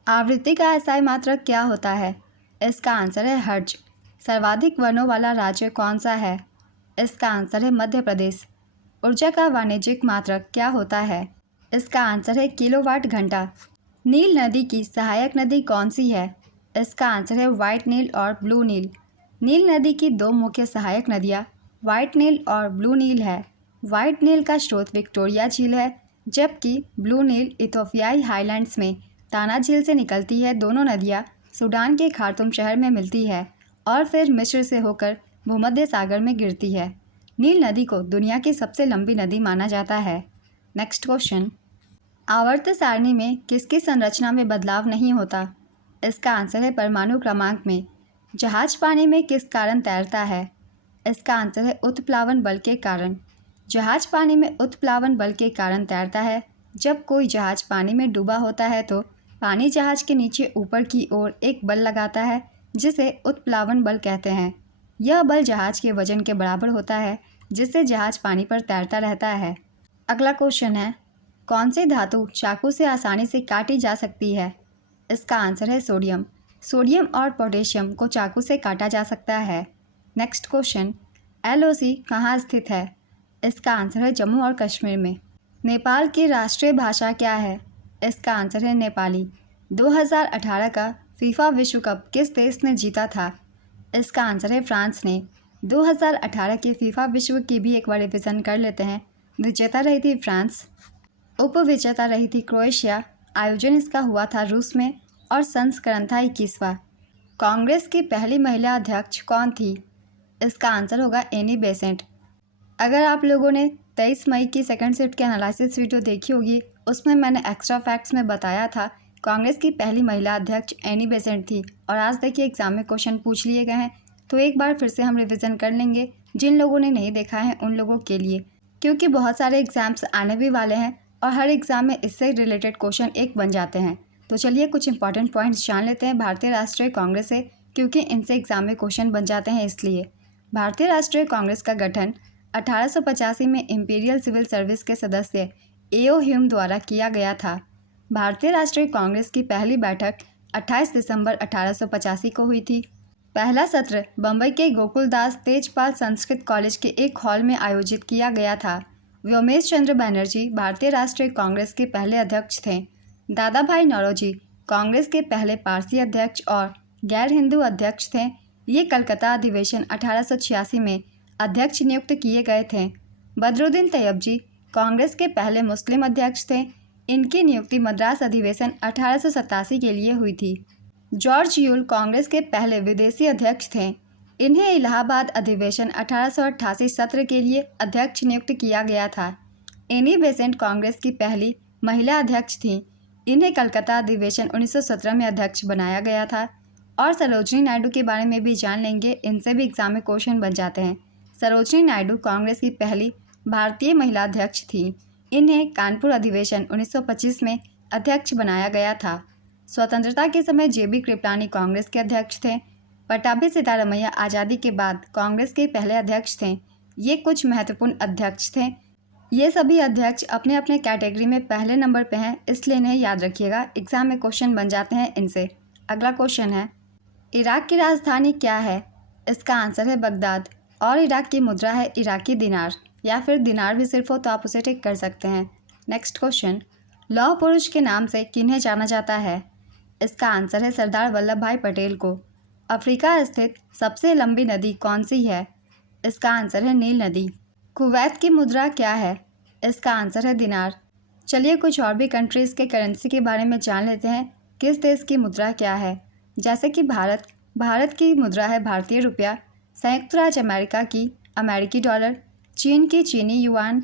आवृत्ति का एसआई मात्रक क्या होता है? इसका आंसर है हर्ट्ज। सर्वाधिक वर्णों वाला राज्य कौन सा है? इसका आंसर है मध्य प्रदेश। ऊर्जा का वाणिज्यिक मात्रक क्या होता है? इसका आंसर है किलोवाट घंटा। नील नदी की सहायक नदी कौन सी है? इसका आंसर है व्हाइट नील और ब्लू नील। नील नदी की दो मुख्य सहायक नदियाँ व्हाइट नील और ब्लू नील है। व्हाइट नील का स्रोत विक्टोरिया झील है, जबकि ब्लू नील इथोपियाई हाईलैंड्स में ताना झील से निकलती है। दोनों नदियाँ सूडान के खार्तूम शहर में मिलती है और फिर मिस्र से होकर भूमध्य सागर में गिरती है। नील नदी को दुनिया की सबसे लंबी नदी माना जाता है। नेक्स्ट क्वेश्चन, आवर्त सारणी में किसकी संरचना में बदलाव नहीं होता? इसका आंसर है परमाणु क्रमांक में। जहाज पानी में किस कारण तैरता है? इसका आंसर है उत्प्लावन बल के कारण। जहाज पानी में उत्प्लावन बल के कारण तैरता है। जब कोई जहाज पानी में डूबा होता है तो पानी जहाज के नीचे ऊपर की ओर एक बल लगाता है, जिसे उत्प्लावन बल कहते हैं। यह बल जहाज के वजन के बराबर होता है, जिससे जहाज पानी पर तैरता रहता है। अगला क्वेश्चन है, कौन सी धातु चाकू से आसानी से काटी जा सकती है? इसका आंसर है सोडियम। सोडियम और पोटेशियम को चाकू से काटा जा सकता है। नेक्स्ट क्वेश्चन, LOC कहाँ स्थित है? इसका आंसर है जम्मू और कश्मीर में। नेपाल की राष्ट्रीय भाषा क्या है? इसका आंसर है नेपाली। 2018 का फीफा विश्व कप किस देश ने जीता था? इसका आंसर है फ्रांस ने। 2018 के फीफा विश्व की भी एक बार रिविजन कर लेते हैं। विजेता रही थी फ्रांस, उपविजेता रही थी क्रोएशिया आयोजन इसका हुआ था रूस में और संस्करण था 21वां। कांग्रेस की पहली महिला अध्यक्ष कौन थी? इसका आंसर होगा एनी बेसेंट। अगर आप लोगों ने 23 मई की सेकंड शिफ्ट के एनालिसिस वीडियो देखी होगी, उसमें मैंने एक्स्ट्रा फैक्ट्स में बताया था कांग्रेस की पहली महिला अध्यक्ष एनी बेसेंट थी। और आज देखिए एग्जाम में क्वेश्चन पूछ लिए गए हैं, तो एक बार फिर से हम रिवीजन कर लेंगे जिन लोगों ने नहीं देखा है उन लोगों के लिए, क्योंकि बहुत सारे एग्जाम्स आने भी वाले हैं और हर एग्जाम में इससे रिलेटेड क्वेश्चन एक बन जाते हैं। तो चलिए कुछ इंपॉर्टेंट पॉइंट्स जान लेते हैं भारतीय राष्ट्रीय कांग्रेस से, क्योंकि इनसे एग्जाम में क्वेश्चन बन जाते हैं। इसलिए भारतीय राष्ट्रीय कांग्रेस का गठन 1885 में इंपीरियल सिविल सर्विस के सदस्य एओ ह्यूम द्वारा किया गया था। भारतीय राष्ट्रीय कांग्रेस की पहली बैठक 28 दिसंबर 1885 को हुई थी। पहला सत्र बम्बई के गोकुलदास तेजपाल संस्कृत कॉलेज के एक हॉल में आयोजित किया गया था। व्योमेश चंद्र बनर्जी भारतीय राष्ट्रीय कांग्रेस के पहले अध्यक्ष थे। दादा भाई नौरोजी कांग्रेस के पहले पारसी अध्यक्ष और गैर हिंदू अध्यक्ष थे। ये कलकत्ता अधिवेशन 1886 में अध्यक्ष नियुक्त किए गए थे। बदरुद्दीन तैयबजी कांग्रेस के पहले मुस्लिम अध्यक्ष थे। इनकी नियुक्ति मद्रास अधिवेशन 1887 के लिए हुई थी। जॉर्ज यूल कांग्रेस के पहले विदेशी अध्यक्ष थे। इन्हें इलाहाबाद अधिवेशन 1888 सत्र के लिए अध्यक्ष नियुक्त किया गया था। एनी बेसेंट कांग्रेस की पहली महिला अध्यक्ष थी। इन्हें कलकत्ता अधिवेशन 1917 में अध्यक्ष बनाया गया था। और सरोजनी नायडू के बारे में भी जान लेंगे, इनसे भी एग्जाम में क्वेश्चन बन जाते हैं। सरोजनी नायडू कांग्रेस की पहली भारतीय महिला अध्यक्ष थी। इन्हें कानपुर अधिवेशन 1925 में अध्यक्ष बनाया गया था। स्वतंत्रता के समय जेबी कृपलानी कांग्रेस के अध्यक्ष थे। पट्टाभी सीतारमैया आज़ादी के बाद कांग्रेस के पहले अध्यक्ष थे। ये कुछ महत्वपूर्ण अध्यक्ष थे। ये सभी अध्यक्ष अपने अपने कैटेगरी में पहले नंबर पे हैं, इसलिए इन्हें याद रखिएगा, एग्जाम में क्वेश्चन बन जाते हैं इनसे। अगला क्वेश्चन है, इराक की राजधानी क्या है? इसका आंसर है बगदाद। और इराक की मुद्रा है इराकी दिनार, या फिर दिनार भी सिर्फ हो तो आप उसे टिक कर सकते हैं। नेक्स्ट क्वेश्चन, लौह पुरुष के नाम से किन्हें जाना जाता है? इसका आंसर है सरदार वल्लभ भाई पटेल को। अफ्रीका स्थित सबसे लंबी नदी कौन सी है? इसका आंसर है नील नदी। कुवैत की मुद्रा क्या है? इसका आंसर है दिनार। चलिए कुछ और भी कंट्रीज़ के करेंसी के बारे में जान लेते हैं, किस देश की मुद्रा क्या है। जैसे कि भारत की मुद्रा है भारतीय रुपया, संयुक्त राज्य अमेरिका की अमेरिकी डॉलर, चीन की चीनी युआन,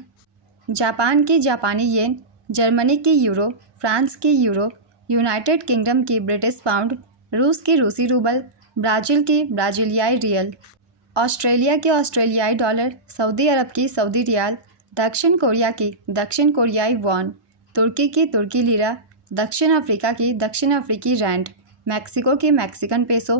जापान की जापानी येन, जर्मनी की यूरो, फ्रांस की यूरो, यूनाइटेड किंगडम की ब्रिटिश पाउंड, रूस की रूसी रूबल, ब्राज़ील की ब्राज़ीलियाई रियल, ऑस्ट्रेलिया की ऑस्ट्रेलियाई डॉलर, सऊदी अरब की सऊदी रियाल, दक्षिण कोरिया की दक्षिण कोरियाई वॉन, तुर्की की तुर्की लीरा, दक्षिण अफ्रीका की दक्षिण अफ्रीकी रैंड, मैक्सिको की मैक्सिकन पेसो,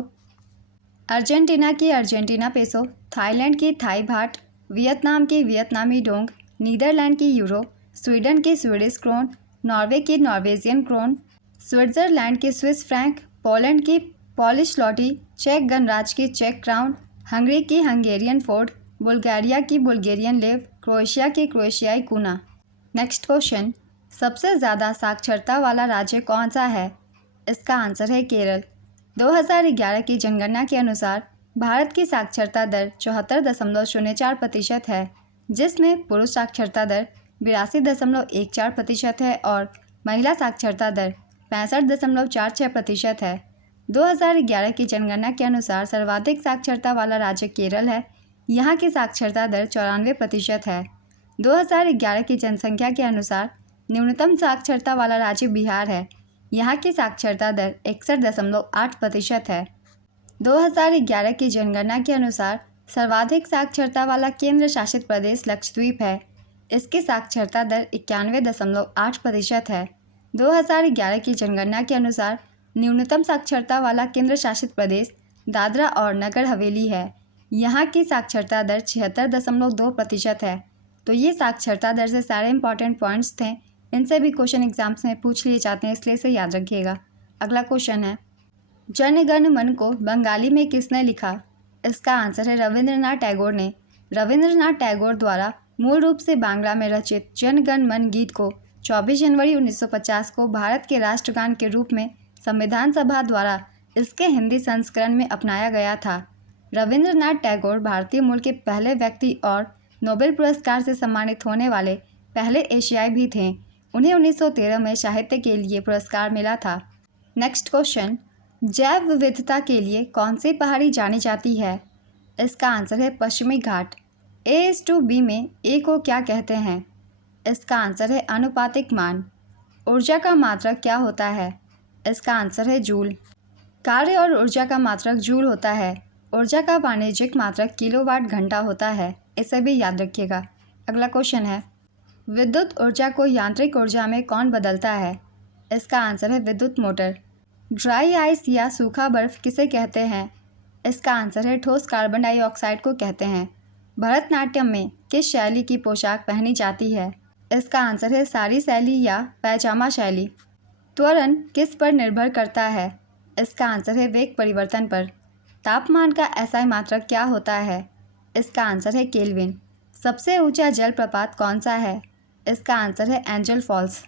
अर्जेंटीना की अर्जेंटीना पेसो, थाईलैंड की थाई भाट, वियतनाम की वियतनामी डोंग, नीदरलैंड की यूरो, स्वीडन की स्वीडिश क्रोन, नॉर्वे की नॉर्वेजियन क्रोन, स्विट्ज़रलैंड की स्विस फ्रैंक, पोलैंड की पॉलिश लॉटी, चेक गणराज्य की चेक क्राउन, हंगरी की हंगेरियन फोर्ड, बुल्गारिया की बुल्गेरियन लेव, क्रोएशिया की क्रोएशियाई कूना। नेक्स्ट क्वेश्चन, सबसे ज़्यादा साक्षरता वाला राज्य कौन सा है? इसका आंसर है केरल। 2011 की जनगणना के अनुसार भारत की साक्षरता दर 74.04% है, जिसमें पुरुष साक्षरता दर 82.14% है और महिला साक्षरता दर 65.46% है। 2011 की जनगणना के अनुसार सर्वाधिक साक्षरता वाला राज्य केरल है। यहाँ की साक्षरता दर 94% है। 2011 की जनसंख्या के अनुसार न्यूनतम साक्षरता वाला राज्य बिहार है। यहाँ की साक्षरता दर 61.8% है। 2011 की जनगणना के अनुसार सर्वाधिक साक्षरता वाला केंद्र शासित प्रदेश लक्षद्वीप है। इसकी साक्षरता दर 91.8% है। 2011 की जनगणना के अनुसार न्यूनतम साक्षरता वाला केंद्र शासित प्रदेश दादरा और नगर हवेली है। यहाँ की साक्षरता दर 76.2% है। तो ये साक्षरता दर से सारे इंपॉर्टेंट पॉइंट्स थे, इनसे भी क्वेश्चन एग्जाम्स में पूछ लिए जाते हैं, इसलिए इसे याद रखिएगा। अगला क्वेश्चन है, जन गण मन को बंगाली में किसने लिखा? इसका आंसर है रविंद्रनाथ टैगोर ने। रविंद्रनाथ टैगोर द्वारा मूल रूप से बांग्ला में रचित जन गण मन गीत को 24 जनवरी 1950 को भारत के राष्ट्रगान के रूप में संविधान सभा द्वारा इसके हिंदी संस्करण में अपनाया गया था। रविंद्रनाथ टैगोर भारतीय मूल के पहले व्यक्ति और नोबेल पुरस्कार से सम्मानित होने वाले पहले एशियाई भी थे। उन्हें 1913 में साहित्य के लिए पुरस्कार मिला था। नेक्स्ट क्वेश्चन, जैव विविधता के लिए कौन सी पहाड़ी जानी जाती है? इसका आंसर है पश्चिमी घाट। A:B में A को क्या कहते हैं? इसका आंसर है अनुपातिक मान। ऊर्जा का मात्रक क्या होता है? इसका आंसर है जूल। कार्य और ऊर्जा का मात्रक जूल होता है। ऊर्जा का वाणिज्यिक मात्रक किलोवाट घंटा होता है, इसे भी याद रखिएगा। अगला क्वेश्चन है, विद्युत ऊर्जा को यांत्रिक ऊर्जा में कौन बदलता है? इसका आंसर है विद्युत मोटर। ड्राई आइस या सूखा बर्फ किसे कहते हैं? इसका आंसर है ठोस कार्बन डाइऑक्साइड को कहते हैं। भरतनाट्यम में किस शैली की पोशाक पहनी जाती है? इसका आंसर है साड़ी शैली या पैजामा शैली। त्वरण किस पर निर्भर करता है? इसका आंसर है वेग परिवर्तन पर। तापमान का एसआई मात्रक क्या होता है? इसका आंसर है केल्विन। सबसे ऊंचा जलप्रपात कौन सा है? इसका आंसर है एंजल फॉल्स।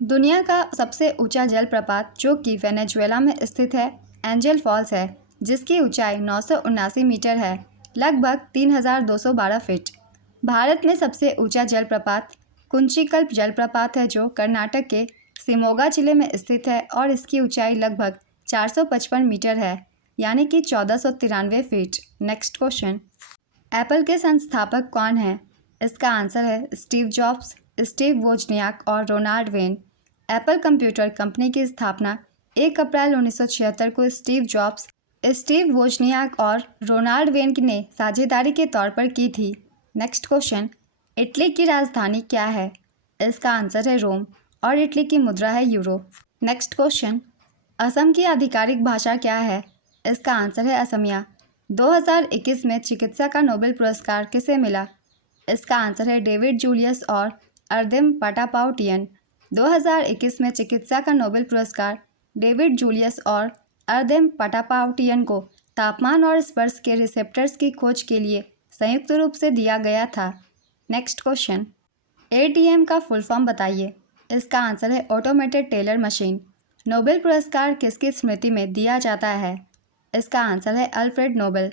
दुनिया का सबसे ऊंचा जलप्रपात जो कि वेनेजुएला में स्थित है एंजल फॉल्स है, जिसकी ऊंचाई 979 मीटर है, लगभग 3212 फीट। भारत में सबसे ऊंचा जलप्रपात कुंचिकल्प जलप्रपात है, जो कर्नाटक के शिमोगा जिले में स्थित है और इसकी ऊंचाई लगभग 455 मीटर है, यानी कि 1493 फीट। नेक्स्ट क्वेश्चन, एप्पल के संस्थापक कौन है? इसका आंसर है स्टीव जॉब्स, स्टीव वोजनियाक और Ronald Wayne. Apple computer company की स्थापना 1 अप्रैल 1976 को स्टीव जॉब्स, स्टीव वोजनियाक और रोनाल्ड वेन ने साझेदारी के तौर पर की थी। नेक्स्ट क्वेश्चन, इटली की राजधानी क्या है? इसका आंसर है रोम और इटली की मुद्रा है यूरो। नेक्स्ट क्वेश्चन, असम की आधिकारिक भाषा क्या है? इसका आंसर है असमिया। 2021 में चिकित्सा का नोबेल पुरस्कार किसे मिला? इसका आंसर है डेविड जूलियस और अर्देम पटापाउटियन। 2021 में चिकित्सा का नोबेल पुरस्कार डेविड जूलियस और अर्देम पटापाउटियन को तापमान और स्पर्श के रिसेप्टर्स की खोज के लिए संयुक्त रूप से दिया गया था। नेक्स्ट क्वेश्चन, ATM का फुल फॉर्म बताइए। इसका आंसर है ऑटोमेटेड टेलर मशीन। नोबेल पुरस्कार किसकी स्मृति में दिया जाता है? इसका आंसर है अल्फ्रेड नोबेल।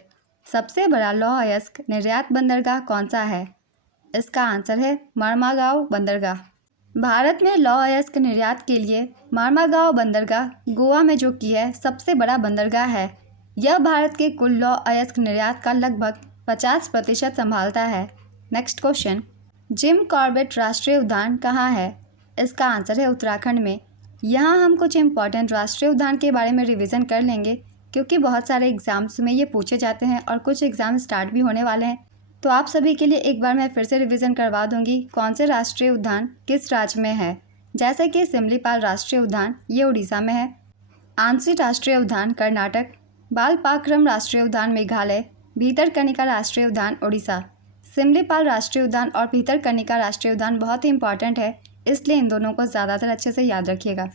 सबसे बड़ा लौह अयस्क निर्यात बंदरगाह कौन सा है? इसका आंसर है मार्मागांव बंदरगाह। भारत में लौह अयस्क निर्यात के लिए मार्मागांव बंदरगाह गोवा में जो कि है सबसे बड़ा बंदरगाह है। यह भारत के कुल लौह अयस्क निर्यात का लगभग 50% संभालता है। नेक्स्ट क्वेश्चन, जिम कॉर्बेट राष्ट्रीय उद्यान कहाँ है? इसका आंसर है उत्तराखंड में। यहाँ हम कुछ इम्पॉर्टेंट राष्ट्रीय उद्यान के बारे में रिवीजन कर लेंगे, क्योंकि बहुत सारे एग्जाम्स में ये पूछे जाते हैं और कुछ एग्ज़ाम स्टार्ट भी होने वाले हैं। तो आप सभी के लिए एक बार मैं फिर से रिवीजन करवा दूंगी कौन से राष्ट्रीय उद्यान किस राज्य में है। जैसे कि सिमलीपाल राष्ट्रीय उद्यान ये उड़ीसा में है, आंसी राष्ट्रीय उद्यान कर्नाटक, बालपाक्रम राष्ट्रीय उद्यान मेघालय, भीतरकनिका राष्ट्रीय उद्यान उड़ीसा। सिमलीपाल राष्ट्रीय उद्यान और भीतरकनिका राष्ट्रीय उद्यान बहुत ही इंपॉर्टेंट है, इसलिए इन दोनों को ज़्यादातर अच्छे से याद रखिएगा।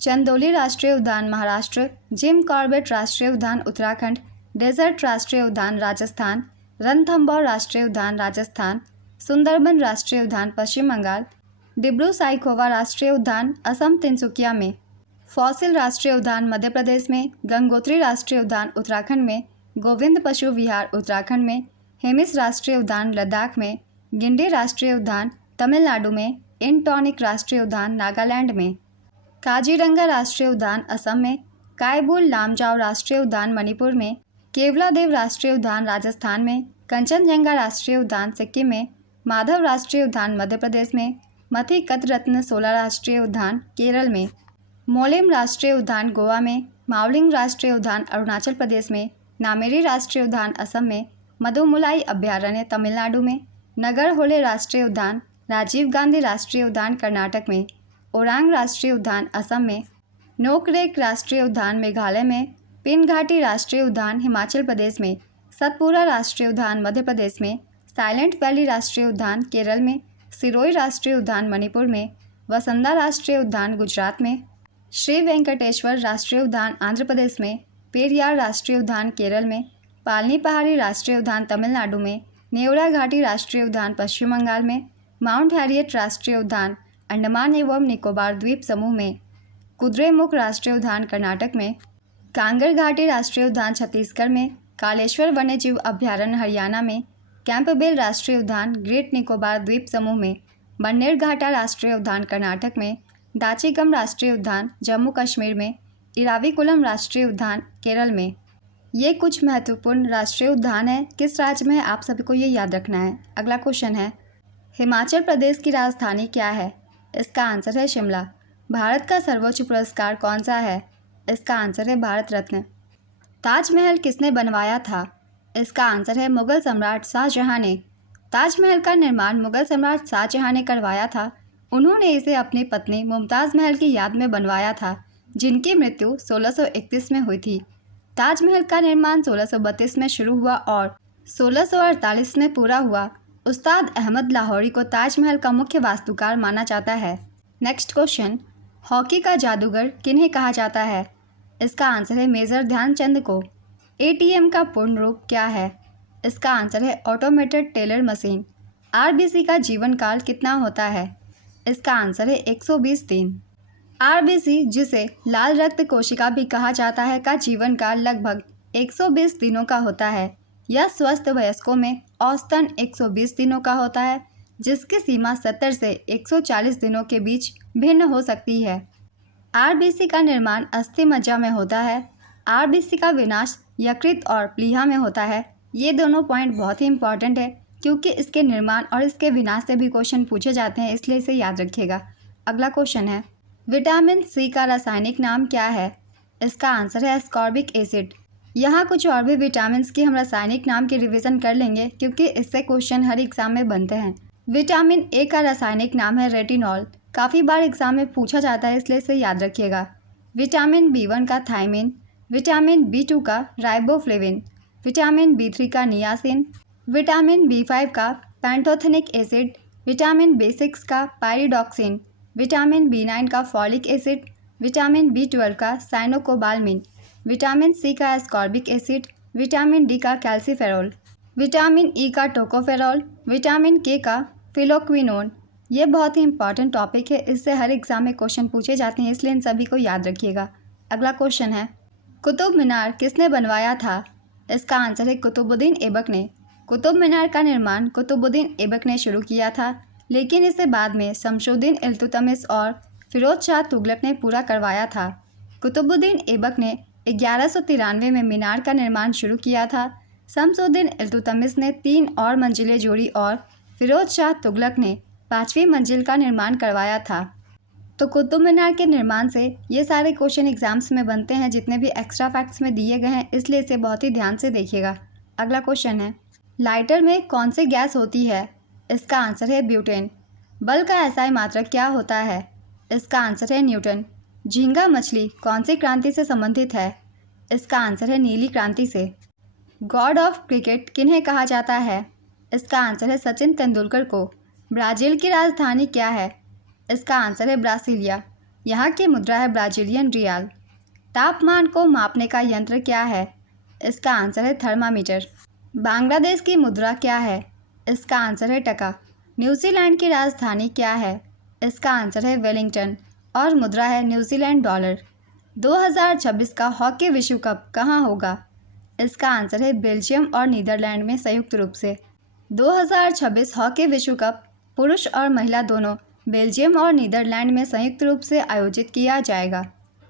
चंदौली राष्ट्रीय उद्यान महाराष्ट्र, जिम कॉर्बेट राष्ट्रीय उद्यान उत्तराखंड, डेजर्ट राष्ट्रीय उद्यान राजस्थान, रणथंभौर राष्ट्रीय उद्यान राजस्थान, सुंदरबन राष्ट्रीय उद्यान पश्चिम बंगाल, डिब्रू साइखोवा राष्ट्रीय उद्यान असम तिनसुकिया में, फॉसिल राष्ट्रीय उद्यान मध्य प्रदेश में, गंगोत्री राष्ट्रीय उद्यान उत्तराखंड में, गोविंद पशु विहार उत्तराखंड में, हेमिस राष्ट्रीय उद्यान लद्दाख में, गिंडी राष्ट्रीय उद्यान तमिलनाडु में, इनटॉनिक राष्ट्रीय उद्यान नागालैंड में, काजीरंगा राष्ट्रीय उद्यान असम में, कायबुल लामजाओ राष्ट्रीय उद्यान मणिपुर में, केवलादेव राष्ट्रीय उद्यान राजस्थान में, कंचनजंगा राष्ट्रीय उद्यान सिक्किम में, माधव राष्ट्रीय उद्यान मध्य प्रदेश में, मथिकतरत्न सोला राष्ट्रीय उद्यान केरल में, मोलेम राष्ट्रीय उद्यान गोवा में, मावलिंग राष्ट्रीय उद्यान अरुणाचल प्रदेश में, नामेरी राष्ट्रीय उद्यान असम में, मधुमुलाई अभयारण्य तमिलनाडु में, नगरहोले राष्ट्रीय उद्यान, राजीव गांधी राष्ट्रीय उद्यान कर्नाटक में, ओरांग राष्ट्रीय उद्यान असम में, नोकरेक राष्ट्रीय उद्यान मेघालय में, पिनघाटी राष्ट्रीय उद्यान हिमाचल प्रदेश में, सतपुरा राष्ट्रीय उद्यान मध्य प्रदेश में, साइलेंट वैली राष्ट्रीय उद्यान केरल में, सिरोही राष्ट्रीय उद्यान मणिपुर में, वसंदा राष्ट्रीय उद्यान गुजरात में, श्री वेंकटेश्वर राष्ट्रीय उद्यान आंध्र प्रदेश में, पेरियार राष्ट्रीय उद्यान केरल में, पालनी पहाड़ी राष्ट्रीय उद्यान तमिलनाडु में, नेवरा घाटी राष्ट्रीय उद्यान पश्चिम बंगाल में, माउंट हैरियट राष्ट्रीय उद्यान अंडमान एवं निकोबार द्वीप समूह में, कुद्रेमुख राष्ट्रीय उद्यान कर्नाटक में, कांगर घाटी राष्ट्रीय उद्यान छत्तीसगढ़ में, कालेश्वर वन्यजीव अभयारण्य हरियाणा में, कैंपबेल राष्ट्रीय उद्यान ग्रेट निकोबार द्वीप समूह में, बन्नेरघाटा राष्ट्रीय उद्यान कर्नाटक में, दाचीगम राष्ट्रीय उद्यान जम्मू कश्मीर में, इराविकुलम राष्ट्रीय उद्यान केरल में। ये कुछ महत्वपूर्ण राष्ट्रीय उद्यान हैं। किस राज्य में है, आप सभी को ये याद रखना है। अगला क्वेश्चन है, हिमाचल प्रदेश की राजधानी क्या है? इसका आंसर है शिमला। भारत का सर्वोच्च पुरस्कार कौन सा है? इसका आंसर है भारत रत्न। ताजमहल किसने बनवाया था? इसका आंसर है मुगल सम्राट शाहजहां ने। ताजमहल का निर्माण मुगल सम्राट शाहजहां ने करवाया था। उन्होंने इसे अपनी पत्नी मुमताज़ महल की याद में बनवाया था, जिनकी मृत्यु 1631 में हुई थी। ताजमहल का निर्माण 1632 में शुरू हुआ और 1648 में पूरा हुआ। उस्ताद अहमद लाहौरी को ताजमहल का मुख्य वास्तुकार माना जाता है। नेक्स्ट क्वेश्चन, हॉकी का जादूगर किन्हें कहा जाता है? इसका आंसर है मेजर ध्यानचंद को। एटीएम का पूर्ण रूप क्या है? इसका आंसर है ऑटोमेटेड टेलर मशीन। आरबीसी का जीवन काल कितना होता है? इसका आंसर है 120 दिन। आरबीसी, जिसे लाल रक्त कोशिका भी कहा जाता है, का जीवन काल लगभग 120 दिनों का होता है। यह स्वस्थ वयस्कों में औसतन 120 दिनों का होता है, जिसकी सीमा 70 से 140 दिनों के बीच भिन्न हो सकती है। आरबीसी का निर्माण अस्थि मज्जा में होता है। आरबीसी का विनाश यकृत और प्लीहा में होता है। ये दोनों पॉइंट बहुत ही इंपॉर्टेंट है, क्योंकि इसके निर्माण और इसके विनाश से भी क्वेश्चन पूछे जाते हैं, इसलिए इसे याद रखिएगा। अगला क्वेश्चन है, विटामिन सी का रासायनिक नाम क्या है? इसका आंसर है एस्कॉर्बिक एसिड। यहाँ कुछ और भी विटामिन की हम रासायनिक नाम की रिवीजन कर लेंगे, क्योंकि इससे क्वेश्चन हर एग्जाम में बनते हैं। विटामिन ए का रासायनिक नाम है रेटिनॉल। काफ़ी बार एग्जाम में पूछा जाता है, इसलिए इसे याद रखिएगा। विटामिन बी1 का थायमिन, विटामिन बी2 का राइबोफ्लेविन, विटामिन बी3 का नियासिन, विटामिन बी5 का पैंटोथेनिक एसिड, विटामिन बी6 का पायरिडॉक्सिन, विटामिन बी9 का फॉलिक एसिड, विटामिन बी12 का साइनोकोबालमिन, विटामिन सी का एस्कॉर्बिक एसिड, विटामिन डी का कैल्सीफेरॉल, विटामिन ई का टोकोफेरॉल, विटामिन के का फिलोक्विनोन। ये बहुत ही इंपॉर्टेंट टॉपिक है, इससे हर एग्जाम में क्वेश्चन पूछे जाते हैं, इसलिए इन सभी को याद रखिएगा। अगला क्वेश्चन है, कुतुब मीनार किसने बनवाया था? इसका आंसर है कुतुबुद्दीन ऐबक ने। कुतुब मीनार का निर्माण कुतुबुद्दीन ऐबक ने शुरू किया था, लेकिन इसे बाद में शमशुद्दीन इल्तुतमिश और फिरोज शाह तुगलक ने पूरा करवाया था। कुतुबुद्दीन ऐबक ने 1193 में मीनार का निर्माण शुरू किया था। शमसुद्दीन इल्तुतमिश ने 3 और मंजिलें जोड़ी और फिरोज शाह तुगलक ने 5वीं मंजिल का निर्माण करवाया था। तो कुतुब मीनार के निर्माण से ये सारे क्वेश्चन एग्जाम्स में बनते हैं, जितने भी एक्स्ट्रा फैक्ट्स में दिए गए हैं, इसलिए इसे बहुत ही ध्यान से देखिएगा। अगला क्वेश्चन है, लाइटर में कौन सी गैस होती है? इसका आंसर है ब्यूटेन। बल का एसआई मात्रक क्या होता है? इसका आंसर है न्यूटन। झींगा मछली कौन सी क्रांति से संबंधित है? इसका आंसर है नीली क्रांति से। गॉड ऑफ क्रिकेट किन्हें कहा जाता है? इसका आंसर है सचिन तेंदुलकर को। ब्राज़ील की राजधानी क्या है? इसका आंसर है ब्रासीलिया। यहाँ की मुद्रा है ब्राजीलियन रियाल। तापमान को मापने का यंत्र क्या है? इसका आंसर है थर्मामीटर। बांग्लादेश की मुद्रा क्या है? इसका आंसर है टका। न्यूजीलैंड की राजधानी क्या है? इसका आंसर है वेलिंगटन और मुद्रा है न्यूजीलैंड डॉलर। 2026 का हॉकी विश्व कप कहाँ होगा? इसका आंसर है बेल्जियम और नीदरलैंड में संयुक्त रूप से। 2026 हॉकी विश्व कप पुरुष और महिला दोनों बेल्जियम और नीदरलैंड में संयुक्त रूप से आयोजित किया जाएगा।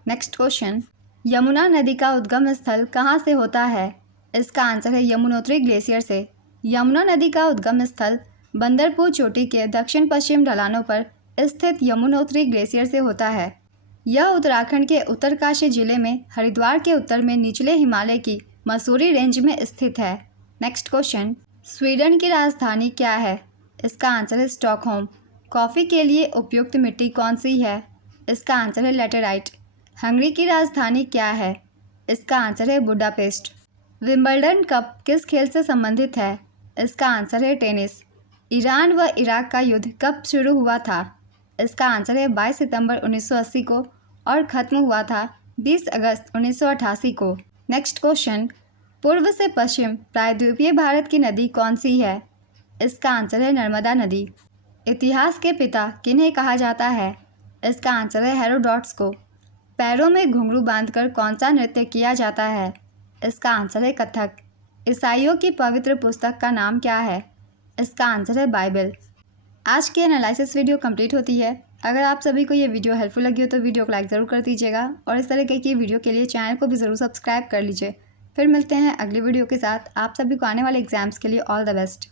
नेक्स्ट क्वेश्चन, यमुना नदी का उद्गम स्थल कहाँ से होता है? इसका आंसर है यमुनोत्री ग्लेशियर से। यमुना नदी का उद्गम स्थल बंदरपुर चोटी के दक्षिण पश्चिम ढलानों पर स्थित यमुनोत्री ग्लेशियर से होता है। यह उत्तराखंड के उत्तरकाशी जिले में हरिद्वार के उत्तर में निचले हिमालय की मसूरी रेंज में स्थित है। नेक्स्ट क्वेश्चन, स्वीडन की राजधानी क्या है? इसका आंसर है स्टॉकहोम। कॉफ़ी के लिए उपयुक्त मिट्टी कौन सी है? इसका आंसर है लैटेराइट। हंगरी की राजधानी क्या है? इसका आंसर है बुडापेस्ट। विंबलडन कप किस खेल से संबंधित है? इसका आंसर है टेनिस। ईरान व इराक का युद्ध कब शुरू हुआ था? इसका आंसर है 22 सितंबर 1980 को और ख़त्म हुआ था 20 अगस्त 1988 को। नेक्स्ट क्वेश्चन, पूर्व से पश्चिम प्रायद्वीपीय भारत की नदी कौन सी है? इसका आंसर है नर्मदा नदी। इतिहास के पिता किन्हें कहा जाता है? इसका आंसर है हेरोडोटस को। पैरों में घुंघरू बांधकर कौन सा नृत्य किया जाता है? इसका आंसर है कथक। ईसाइयों की पवित्र पुस्तक का नाम क्या है? इसका आंसर है बाइबल। आज की एनालिसिस वीडियो कंप्लीट होती है। अगर आप सभी को ये वीडियो हेल्पफुल लगी हो तो वीडियो को लाइक ज़रूर कर दीजिएगा और इस तरह की वीडियो के लिए चैनल को भी ज़रूर सब्सक्राइब कर लीजिए। फिर मिलते हैं अगली वीडियो के साथ। आप सभी को आने वाले एग्जाम्स के लिए ऑल द बेस्ट।